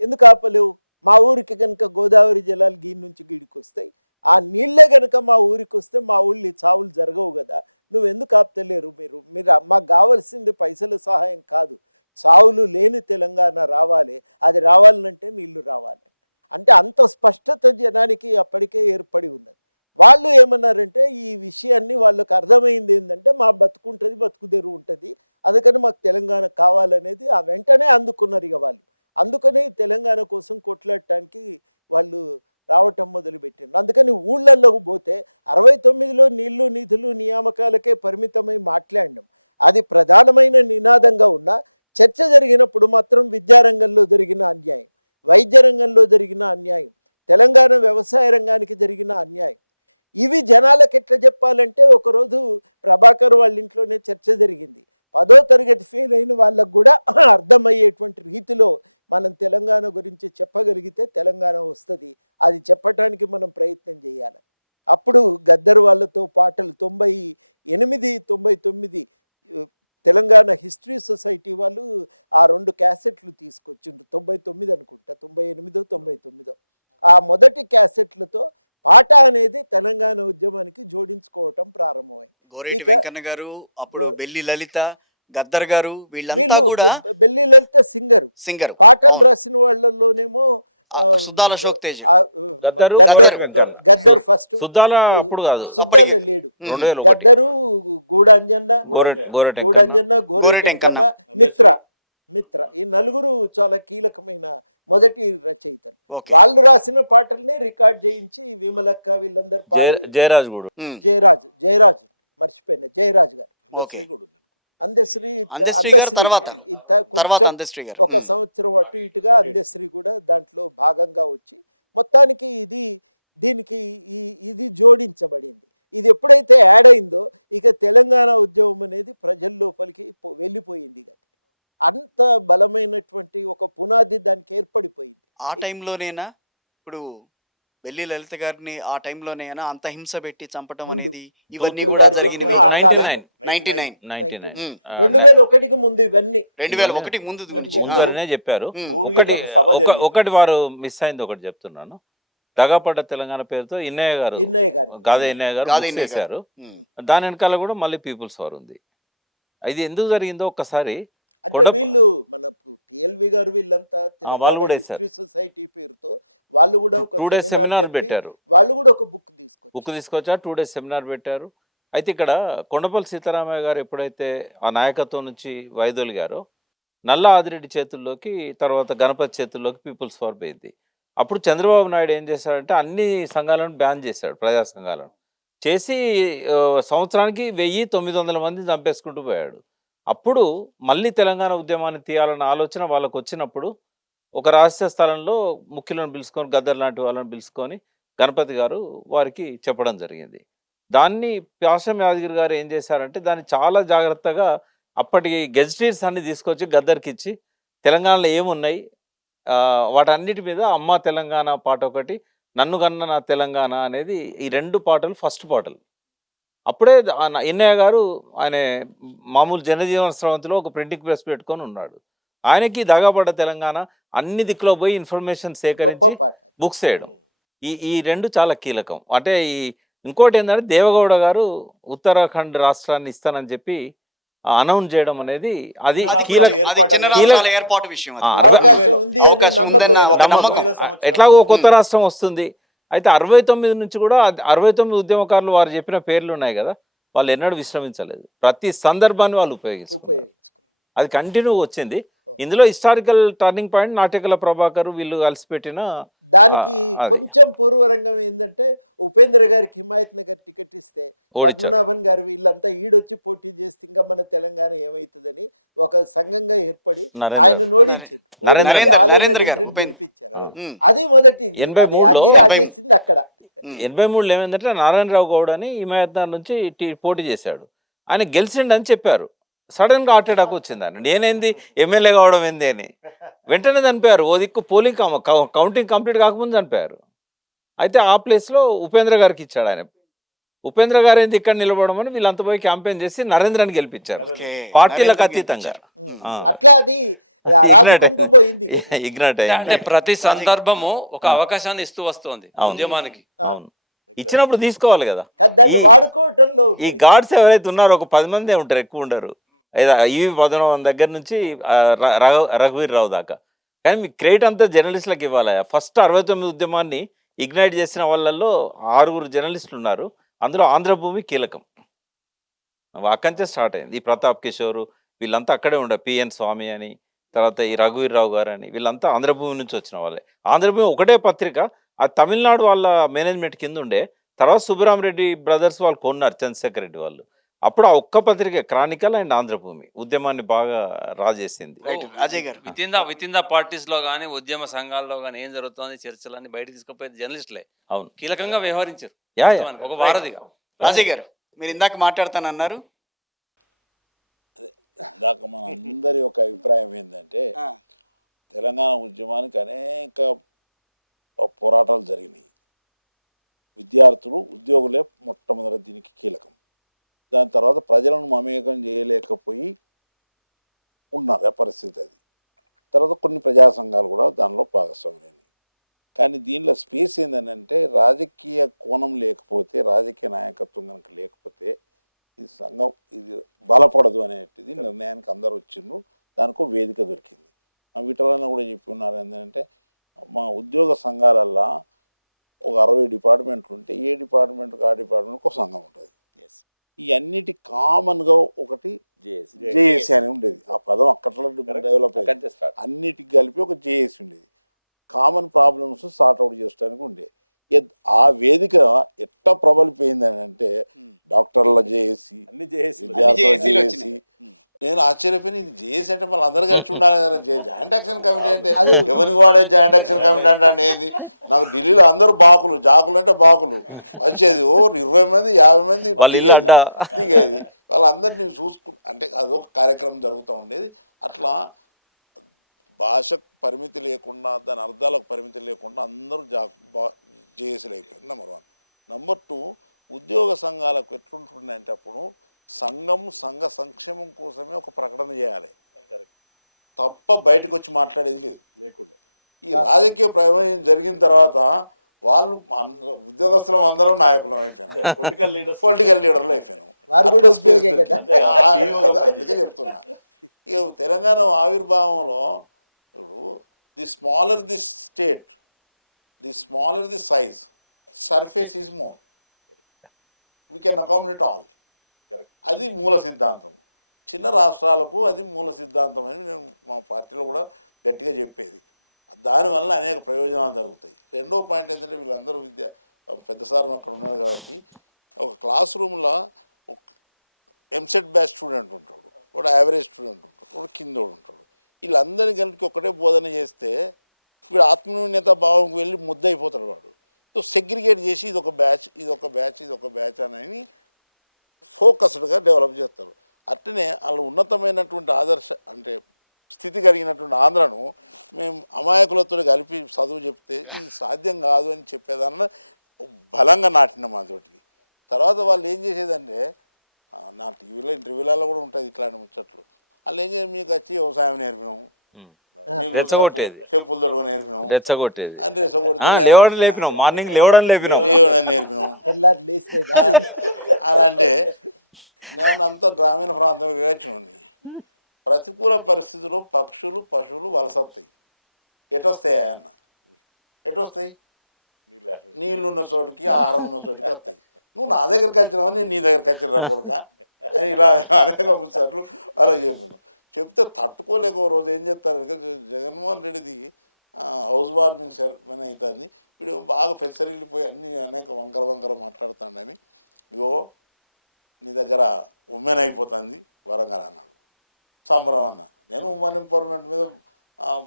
ఎందుకు ఆపలేవు? మా ఊరికి కనుక గోదావరి జలాలు గీడి నుంచి గీడికి వస్తాయి, ఆ నీళ్ళే కనుక మా ఊరికి వస్తే మా ఊళ్ళో చావులు జరగవు కదా, నువ్వు ఎందుకు ఆపుతలేరు? మీరు మాకు కావాల్సింది పైసల సహాయం కాదు, చావులు లేని తెలంగాణ రావాలి, అది రావాలంటే నీళ్లు రావాలి. అంటే అంత స్పష్టత జనానికి అప్పటికే ఏర్పడి ఉన్నది. వాళ్ళు ఏమన్నారంటే ఈ విషయాన్ని వాళ్ళకి అర్థమైంది ఏంటంటే మా బతుకుంటుంది, బతుకుదెరువు ఉంటుంది, అందుకని మాకు తెలంగాణ కావాలనేది ఆ వెంటనే అందుకున్నారు. ఇక వాళ్ళు అందుకని తెలంగాణ కోసం కొట్లాడటానికి వాళ్ళు రావటం మొదలుపెట్టారు. అందుకని ఊళ్ళల్లోకి పోతే 69లో నీళ్లు నిధులు నియామకాలకే పరిమితమై మాట్లాడడం అది ప్రధానమైన నినాదంగా ఉన్న చర్చ జరిగినప్పుడు మాత్రం విద్యారంగంలో జరిగిన అన్యాయం, వైద్య రంగంలో జరిగిన అన్యాయం, తెలంగాణ వ్యవసాయ రంగానికి జరిగిన అన్యాయం, ఇవి జనాలకు ఎట్లా చెప్పాలంటే, ఒకరోజు ప్రభాకర్ వాళ్ళ ఇంట్లోనే చర్చ జరిగింది. 10వ తరగతి ఫెయిల్ అయిన వాళ్ళకు కూడా అర్థమయ్యేటువంటి రీతిలో మనం తెలంగాణ గురించి చెప్పగలిగితే తెలంగాణ వస్తుంది. అది చెప్పటానికి మనం ప్రయత్నం చేయాలి. అప్పుడు గద్దర్ వాళ్ళతో పాటలు 98, 99 తెలంగాణ హిస్టరీ సొసైటీ వాళ్ళు ఆ 2 క్యాసెట్లు తీసుకొచ్చిండ్రు. 99 అనుకుంటా, 98, 99. ఆ మొదటి క్యాసెట్లతో పాట అనేది తెలంగాణ ఉద్యమానికి జోడించుకోవటం ప్రారంభమైంది. గోరేటి వెంకన్న గారు, అప్పుడు బెల్లి లలిత, గద్దర్ గారు, వీళ్ళంతా వీళ్ళు కూడా బెల్లి లలిత సింగర్, పాటలు రాసిన వాళ్ళలోనేమో సుద్దాల అశోక్ తేజ్, గద్దర్ ఫస్ట్, సుద్దాల అప్పుడు కాదు, సుద్దాల లేడు, 2001. గద్దరు, గూడంజన్న, గోరేటి వెంకన్న, మిత్ర ఈ నలుగురు చాలా కీలకమైన మొదటి రచయితలు. వాళ్ళు రాసిన పాటల్ని రికార్డ్ చేయించి విమలక్క వీళ్ళందరూ జయరాజ్ మర్చిపోయిన జయరాజ్ గారు, అందశ్రీ ఒక సంవత్సరం అటు ఇటుగా అందశ్రీ కూడా దాంట్లో భాగంగా వచ్చి మొత్తానికి ఇది జోడించబడింది. ఇది ఎప్పుడైతే యాడ్ అయిందో ఇక తెలంగాణ ఉద్యమం అనేది ప్రజల లోపలికి వెళ్ళిపోయింది. అంత బలమైనటువంటి ఒక పునాది దానికి ఏర్పడిపోయింది. ఆ టైంలోనేనా ఇప్పుడు బెల్లి లలిత గారిని ఆ టైంలోనేనా అంత హింస పెట్టి చంపడం అనేది ఇవన్నీ కూడా జరిగింది? 2001కి ముందు ఇవన్నీ 2001కి ముందు చెప్పారు. ఒకటి వారు మిస్ అయింది, ఒకటి చెప్తున్నాను. దగాపడ్డ తెలంగాణ పేరుతో ఇన్నయ్య గారు చేశారు. దాని వెనకాల కూడా మళ్ళీ పీపుల్స్ వార్ ఉంది. ఇది ఎందుకు జరిగిందో ఒక్కసారి అంటే వీళ్ళు మన పిఎల్వి గారు వీళ్ళంతా హిస్టరీ సొసైటీ పేరుతో వాళ్ళు కూడా ఒక 2 days సెమినార్ పెట్టారు. వాళ్ళు కూడా ఒక బుక్ తీసుకొచ్చారు, 2 days సెమినార్ పెట్టారు. అయితే ఇక్కడ కొండపల్లి సీతారామయ్య గారు ఎప్పుడైతే ఆ నాయకత్వం నుంచి వైదొలిగారో, నల్ల ఆదిరెడ్డి చేతుల్లోకి, తర్వాత గణపతి చేతుల్లోకి పీపుల్స్ వార్ పోయింది. అప్పుడు చంద్రబాబు నాయుడు ఏం చేశాడంటే అన్ని సంఘాలను బ్యాన్ చేశాడు, ప్రజా సంఘాలను చేసి సంవత్సరానికి 1900 మందిని చంపేసుకుంటూ పోయాడు. అప్పుడు మళ్ళీ తెలంగాణ ఉద్యమాన్ని తీయాలన్న ఆలోచన వాళ్ళకు వచ్చినప్పుడు ఒక రహస్య స్థలంలో ముఖ్యులను పిలుచుకొని, గద్దర్ లాంటి వాళ్ళని పిలుచుకొని గణపతి గారు వారికి చెప్పడం జరిగింది. దాన్ని ప్యాసం యాదగిరి గారు ఏం చేశారంటే దాన్ని చాలా జాగ్రత్తగా అప్పటి గెజిటేట్స్ అన్ని తీసుకొచ్చి గద్దర్కి ఇచ్చి తెలంగాణలో ఏమున్నాయి వాటన్నిటి మీద అమ్మ తెలంగాణ పాట ఒకటి, నన్ను కన్న నా తెలంగాణ అనేది, ఈ 2 పాటలు ఫస్ట్ పాటలు. అప్పుడే ఇన్నయ్య గారు ఆయన మామూలు జనజీవన స్రవంతిలో ఒక ప్రింటింగ్ ప్రెస్ పెట్టుకొని ఉన్నాడు. ఆయనకి దగాపడ్డ తెలంగాణ అన్ని దిక్కులో పోయి ఇన్ఫర్మేషన్ సేకరించి బుక్స్ చేయడం, ఈ 2 చాలా కీలకం. అంటే ఇంకోటి ఏంటంటే దేవగౌడ గారు ఉత్తరాఖండ్ రాష్ట్రాన్ని ఇస్తానని చెప్పి అనౌన్స్ చేయడం అనేది అది ఎట్లాగో కొత్త రాష్ట్రం వస్తుంది, అయితే 69 నుంచి కూడా 69 ఉద్యమకారులు వారు చెప్పిన పేర్లు ఉన్నాయి కదా, వాళ్ళు ఎన్నడూ విశ్రమించలేదు. ప్రతి సందర్భాన్ని వాళ్ళు ఉపయోగించుకున్నారు. ఉపయోగించుకున్నాం. అది కంటిన్యూ వచ్చింది. ఇందులో హిస్టారికల్ టర్నింగ్ పాయింట్ నాట్యకల ప్రభాకర్ వీళ్ళు కలిసి పెట్టిన దానికి అది. కొంచెం పూర్వరంగం ఏంటంటే ఉపేంద్ర గారికి హిమాయత్ నగర్ టికెట్ ఇస్తే ఓడించారు. పద్మనాభన్ గారు వీళ్ళంతా ఈడొచ్చి పోటీ చేస్తే ఇంకా మన తెలంగాణ ఏమవుతుందని ఒక సంఘంగా ఏర్పడి నరేంద్ర. ఆయన నోడించారు. నరేంద్ర. ఓడించి ఆలయ నరేంద్ర గారు, నరేంద్రని ఉపేంద్ర. గెలిపించారు. ఉమ్. అది మొదటి 83 లో రాజేసింది అక్కడ. 83 ఏమైందంటే నారాయణరావు గౌడ్ అని హిమాయత్నగర్ నుంచి పోటీ చేశాడు. ఆయన గెలిచిండని చెప్పారు. సడన్ గా హార్ట్ అటాక్ వచ్చింది ఆయన. నేనేంది ఎమ్మెల్యే కావడం ఏంది అని వెంటనే చనిపోయారు. ఓ దిక్కు పోలింగ్ కౌంటింగ్ కంప్లీట్ కాకముందు చనిపోయారు. అయితే ఆ ప్లేస్ లో ఉపేంద్ర గారికి ఇచ్చాడు ఆయన. ఉపేంద్ర గారు ఏంది ఇక్కడ నిలబడడం అని వీళ్ళంతా పోయి క్యాంపెయిన్ చేసి నరేంద్రని గెలిపించారు ఓకే. పార్టీలకు నరేంద్ర అతీతంగా. ఉమ్. ఆ. అట్లా అది రాజుకుంటూ పోయింది. ఇగ్నైట్ అంటే అయ్యింది. ప్రతి సందర్భము ఒక అవకాశాన్ని ఇస్తూ వస్తుంది అవును. ఉద్యమానికి. అవును, ఇచ్చినప్పుడు తీసుకోవాలి కదా. కానీ దాన్ని ఈ- వాడుకోవటంలో ఈ ఉంది. గాడ్స్ ఎవరైతే ఉన్నారో ఒక 10 మందే ఉంటారు, ఎక్కువ ఉండరు. ఈవి పద్మనాభం దగ్గర నుంచి రఘువీర్ రావు దాకా. కానీ మీ క్రెడిట్ అంతా జర్నలిస్టులకు ఇవ్వాలి. ఫస్ట్ 69 ఉద్యమాన్ని ఇగ్నైట్ చేసిన వాళ్ళల్లో 6 జర్నలిస్టులు ఉన్నారు. అందులో ఆంధ్రభూమి కీలకం. అక్కడి నుంచే స్టార్ట్ అయింది. ఈ ప్రతాప్ కిషోర్ వీళ్ళంతా అక్కడే ఉండే, పిఎన్ స్వామి అని, తర్వాత ఈ రఘువీర్ రావు గారు అని, వీళ్ళంతా ఆంధ్రభూమి నుంచి వచ్చిన వాళ్ళే. ఆంధ్రభూమి ఒకటే పత్రిక, అది తమిళనాడు వాళ్ళ మేనేజ్మెంట్ కింద ఉండే. తర్వాత సుబ్బరామరెడ్డి బ్రదర్స్ వాళ్ళు కొన్నారు, చంద్రశేఖర్ రెడ్డి వాళ్ళు. అప్పుడు ఆ ఒక్క పత్రిక క్రానికల్ అండ్ ఆంధ్రభూమి ఉద్యమాన్ని బాగా రాజేసింది. రైట్ అజయ్ గారు. విత్ ఇన్ ద పార్టీస్ లో కానీ ఉద్యమ సంఘాల్లో కానీ ఏం జరుగుతుంది చర్చలన్నీ బయటకు తీసుకుపోయేది జర్నలిస్టులే. అవును. కీలకంగా వ్యవహరించారు యా ఒక వారధిగా. అజయ్ గారు, మీరు ఇందాక మాట్లాడతానన్నారు. ఇందాక మన అందరి ఒక అభిప్రాయం ఏంటంటే ఆ, తెలంగాణ ఉద్యమానికి అనేక పోరాటాలు జరిగినాయి. విద్యార్థులు ఉద్యోగులే మొట్టమొదటి దీనికి కీలకం. దాని తర్వాత ప్రజలను మమేకం చేయలేకపోయి ఉన్నారు ఆ పరిస్థితి. అది తర్వాత కొన్ని ప్రజా సంఘాలు కూడా దానిలో భాగస్వామ్యం. కానీ దీనిలో స్పేస్ ఏంటంటే రాజకీయ కోణం లేకపోతే, రాజకీయ నాయకత్వం కనుక లేకపోతే ఈ సంఘం ఇది బలపడదు అనేటిది నిర్ణయానికి అందరూ వచ్చిండ్రు. దానికో వేదిక దొరికింది. మా వీటిలో కూడా చెప్పి ఉన్నారు ఏంటంటే మా ఉద్యోగ సంఘాలల్లో ఒక 60 డిపార్ట్మెంట్లు ఉంటే ఏ డిపార్ట్మెంట్కి ఆ డిపార్ట్మెంట్కి ఒక సంఘం ఉంటుంది. yes. ఈ అన్నిటి కామన్గా ఒకటి జేఏసీ అని ఉండేది. ఆ పదం అక్కట్లో డెవలప్ అయ్యింది. అన్నిటికి కలిపి ఒక జేఏసీ ఉండేది. కామన్ ప్రాబ్లమ్స్ సార్ట్ అవుట్ చేయడానికి ఉండే. ఆ వేదిక ఎట్లా ప్రబలిపోయింది అని అంటే డాక్టర్ల జేఏసీ, విద్యార్థుల జేఏసీలు జేఏసీ. వచ్చినాయి. నేను ఆశ్చర్యపోయిన ఇది జేఏసీ అంటే మళ్ళీ అందరు కలిసి ఉండాలి కదా. జాయింట్ యాక్షన్ కమిటీ అంటే అది- ఎవరికి వాడే జాయింట్ యాక్షన్ కమిటీ అంటే అనేది నాకు ఢిల్లీలో అందరూ బాకులు, జాకులు అంటే బాకులు వచ్చేది. 20 మంది 50 మంది దిగేది. వాళ్ళందరినీ అంటే అదొక కార్యక్రమం జరుగుతూ ఉండేది. అట్లా భాషకు పరిమితి లేకుండా, దాని అర్థాలకు పరిమితి లేకుండా అందరూ జేఏసీలు అయిపోయారు. నెంబర్ 1. నెంబర్ 2, ఉద్యోగ సంఘాలకు ఎట్లుంటుందంటే అప్పుడు సంఘ సంక్షేమం కోసమే ఒక ప్రకటన చేయాలి తప్ప బయటకు వచ్చి మాట్లాడేది లేదు. ఈ రాజకీయ ప్రయోజనం జరిగిన తర్వాత వాళ్ళు ఉద్యోగస్తులం అందరం నాయకులం అయిపోయినాం, పొలిటికల్ లీడర్లు అయిపోయినాం. వారు కూడా అట్లా space ఉద్యోగే కదా. దొరికింది. అందుకే చెప్తున్నా. ఇక తెలంగాణ ఆవిర్భావంలో ఇప్పుడు the smaller the state, the smaller the size, surface is more, we can accommodate all. అది మూల సిద్ధాంతం. చిన్న రాష్ట్రాలకు అది మూల సిద్ధాంతం అని నేను మా పార్టీలో కూడా గట్టిగా చెప్పేది. దానివల్ల అనేక ప్రయోజనాలు జరుగుతాయి. రెండో పాయింట్ ఏంటంటే వీళ్ళందరూ పెద్ద సార్ అక్కడ ఉన్నాడు కాబట్టి ఒక క్లాస్ రూమ్లో ఒక ఎంసెట్ బ్యాచ్ స్టూడెంట్ ఉంటాడు, ఒక యావరేజ్ స్టూడెంట్ ఉంటాడు, ఒక కిందోడు ఉంటాడు. వీళ్ళందరినీ కలిపి ఒకటే బోధన చేస్తే వీడు ఆత్మన్యూన్యత భావంకి వెళ్ళి ముద్ద అయిపోతాడు వాడు. సో సెగ్రిగేట్ చేసి ఇదొక బ్యాచ్, ఇదొక బ్యాచ్, ఇదొక బ్యాచ్ అని ఫోకస్డ్గా డెవలప్ చేస్తారు. అట్లనే వాళ్ళు ఉన్నతమైనటువంటి ఆదర్శ అంటే స్థితి కలిగినటువంటి ఆంధ్రను మేము అమాయకులతో కలిపి చదువు చెప్తే ఇది సాధ్యం కాదు అని చెప్పేదాన్ని బలంగా నాటినాం అదొకటి. తర్వాత వాళ్ళు ఏం చేసేదంటే నా టీవీలో ఇంటర్వ్యూలలో కూడా ఉంటుంది ఇట్లాంటి ముచ్చట్లు. వాళ్ళు ఏం చేయాలి, మీకు వచ్చి వ్యవసాయం నేర్పినాం, రెచ్చగొట్టేది, చెప్పులు దొడుగు నేర్పినాం రెచ్చగొట్టేది, అని రెచ్చగొడితే లేవడం లేపినాం, మార్నింగ్ లేవడం లేపినాం, నేర్పినాం తెల్లారి లేస్తే అని అంటే నేను అంత గ్రామీణ ప్రాంతంలో వివేచనని ప్రతికూల పరిస్థితుల్లో పక్షులు పశువులు వలసొస్తాయి. ఎటొస్తాయి అన్న, ఎటొస్తాయి? నీళ్ళు ఉన్న చోటికి ఆహారం ఉన్న చోటికి వస్తాయి. నువ్వు నా దగ్గరికి వచ్చినావా, నేను నీ దగ్గరికి వచ్చిన కొడుక అని ఇలా అనేక సార్లు అలా చెప్పాను. చెప్తే తట్టుకోలేక ఓ రోజు ఏం చేస్తారు, జగన్మోహన్ రెడ్డిది హౌస్ వార్మింగ్ సెరమనీ అవుతుంది, వీడు బాగా పెచ్చరిల్లిపోయి అన్ని అనేక వంకర మాట్లాడుతాడని, ఇగో నీ దగ్గర ఉమెన్ అయిపోతుంది వరంగల్ అన్నాడు. సంబరం అన్న. నేను ఉమెన్ ఎంపవర్మెంట్ మీద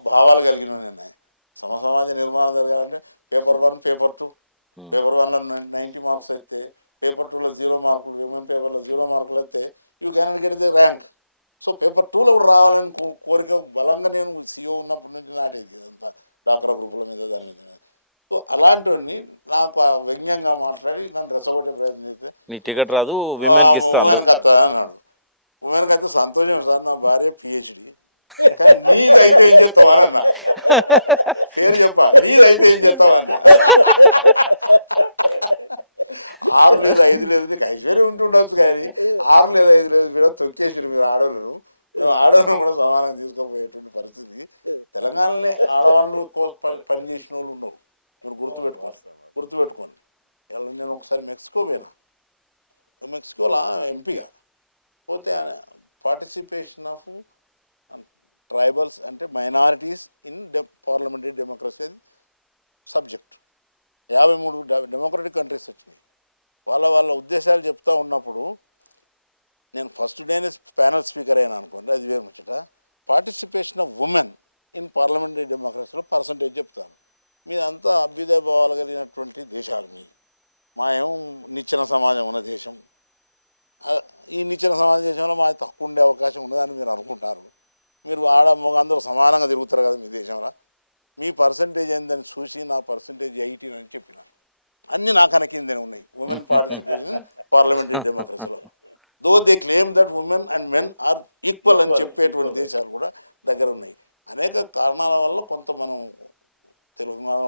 భావాలు కలిగిన నేను. సమాజ నిర్మాణం జరగాలంటే పేపర్ 1 పేపర్ 2, పేపర్ 1లో 90 మార్క్స్ వస్తే పేపర్ 2లో 0 మార్కులు, విమెన్ పేపర్లో 0 మార్కులు వస్తే you cannot get the rank. So paper 2లో కూడా రావాలని కోరిక బలంగా నేను CEO ఉన్నప్పటి నుంచి నాటేది ఇదంతా డాక్రా గ్రూపుల మీద దాని మీద. సో అలాంటివన్నీ నాకు వ్యంగ్యంగా మాట్లాడి నన్ను రెచ్చగొట్టే ప్రయత్నం చేస్తే నీ టికెట్ రాదు ఉమెన్కి వస్తుందా అన్నాడు. ఉమెన్కి అయితే సంతోషం సార్, నా భార్య PhD, కానీ నీదైతే ఏం చేస్తావు అని అన్న. పేరు చెప్పా, నీదైతే ఏం చేస్తావు అన్న. 6 లేదు 5 లేదు, నీకు ఐశ్వర్యం ఉంటుండొచ్చు కానీ 6 లేదు 5 లేదు మీరు తొక్కేసారు మీరు ఆడవాళ్ళను. మేము ఆడవాళ్ళను కూడా సమానంగా తీసుకుపోయేటువంటి పరిస్థితికి తెలంగాణలోనే ఆడవాళ్ళు పనిచేసిన వాళ్ళు ఉన్నారు. మీరు గుర్తుపెట్టుకోండి. ఇలా నేను ఒకసారి మెక్సికో పోయినా. మెక్సికోలో ఎంపీగా పోతే పార్టిసిపేషన్ ఆఫ్ ట్రైబల్స్ అంటే మైనారిటీస్ ఇన్ పార్లమెంటరీ డెమోక్రసీ అది సబ్జెక్ట్. 53 డెమోక్రటిక్ కంట్రీస్ వచ్చినాయి. వాళ్ళ ఉద్దేశాలు చెప్తూ ఉన్నప్పుడు నేను ఫస్ట్ డేనే ప్యానల్ స్పీకర్ అయినా అనుకోండి, అది వేరు ముచ్చట. Participation of women in parliamentary డెమోక్రసీలో పర్సంటేజ్ చెప్తాను. మీదంతా అభ్యుదయ భావాలు కలిగినటువంటి దేశాలు మా ఏమో నిచ్చెన సమాజం ఉన్న దేశం. ఈ నిచ్చెన సమాజ దేశంలో మాది తక్కువ ఉండే అవకాశం ఉన్నదని మీరు అనుకుంటారు. మీరు ఆడ మగ అందరూ సమానంగా తిరుగుతారు కదా మీ దేశంలో. మీ పర్సంటేజ్ ఏందని చూసి నా పర్సంటేజ్ 18 అని చెప్పిన. అన్నీ నా కనకిందని ఉన్నాయి ఉమెన్ పార్టిసిపేషన్ ఇన్ పార్లమెంటరీ డెమోక్రసీలో. Though they claim that women and men are equal అని చెప్పేటువంటి దేశాలు కూడా దగ్గర ఉన్నాయి. అనేక కారణాల వల్ల కొంత మనం తెలంగాణ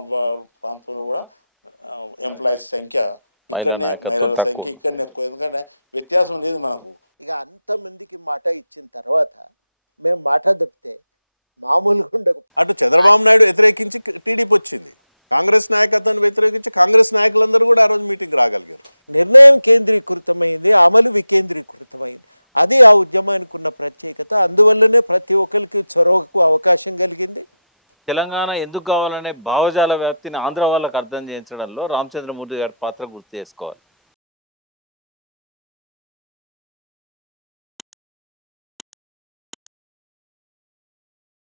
ప్రాంతంలో కూడా ఎంప్లాయీస్ సంఖ్య ఇక్కడనే, మహిళల సంఖ్య ఇక్కడనే ఎక్కువ. ఎందుకంటే వ్యత్యాసం లేదు మనకు. ఇక అంతమందికి మాట ఇచ్చిన తర్వాత మేము మాట తప్పితే మామూలుగా ఉండకు. అటు చంద్రబాబు నాయుడు వ్యతిరేకించి టీడీపీ వచ్చింది, కాంగ్రెస్ నాయకత్వాన్ని వ్యతిరేకించి కాంగ్రెస్ నాయకులందరూ కూడా ఆ రోజు మీటింగ్ రాగలిగారు. నిర్ణయం కేంద్రీకృతమైంది, అమలు వికేంద్రీకృతమైంది. అది ఆ ఉద్యమానికి ఉన్న ప్రత్యేకత. అందువల్లనే ప్రతి ఒక్కరికి చొరవకు అవకాశం కలిగింది. తెలంగాణ ఎందుకు కావాలనే భావజాల వ్యాప్తిని ఆంధ్ర వాళ్ళకు అర్థం చేయించడంలో రామచంద్రమూర్తి గారి పాత్ర గుర్తు చేసుకోవాలి.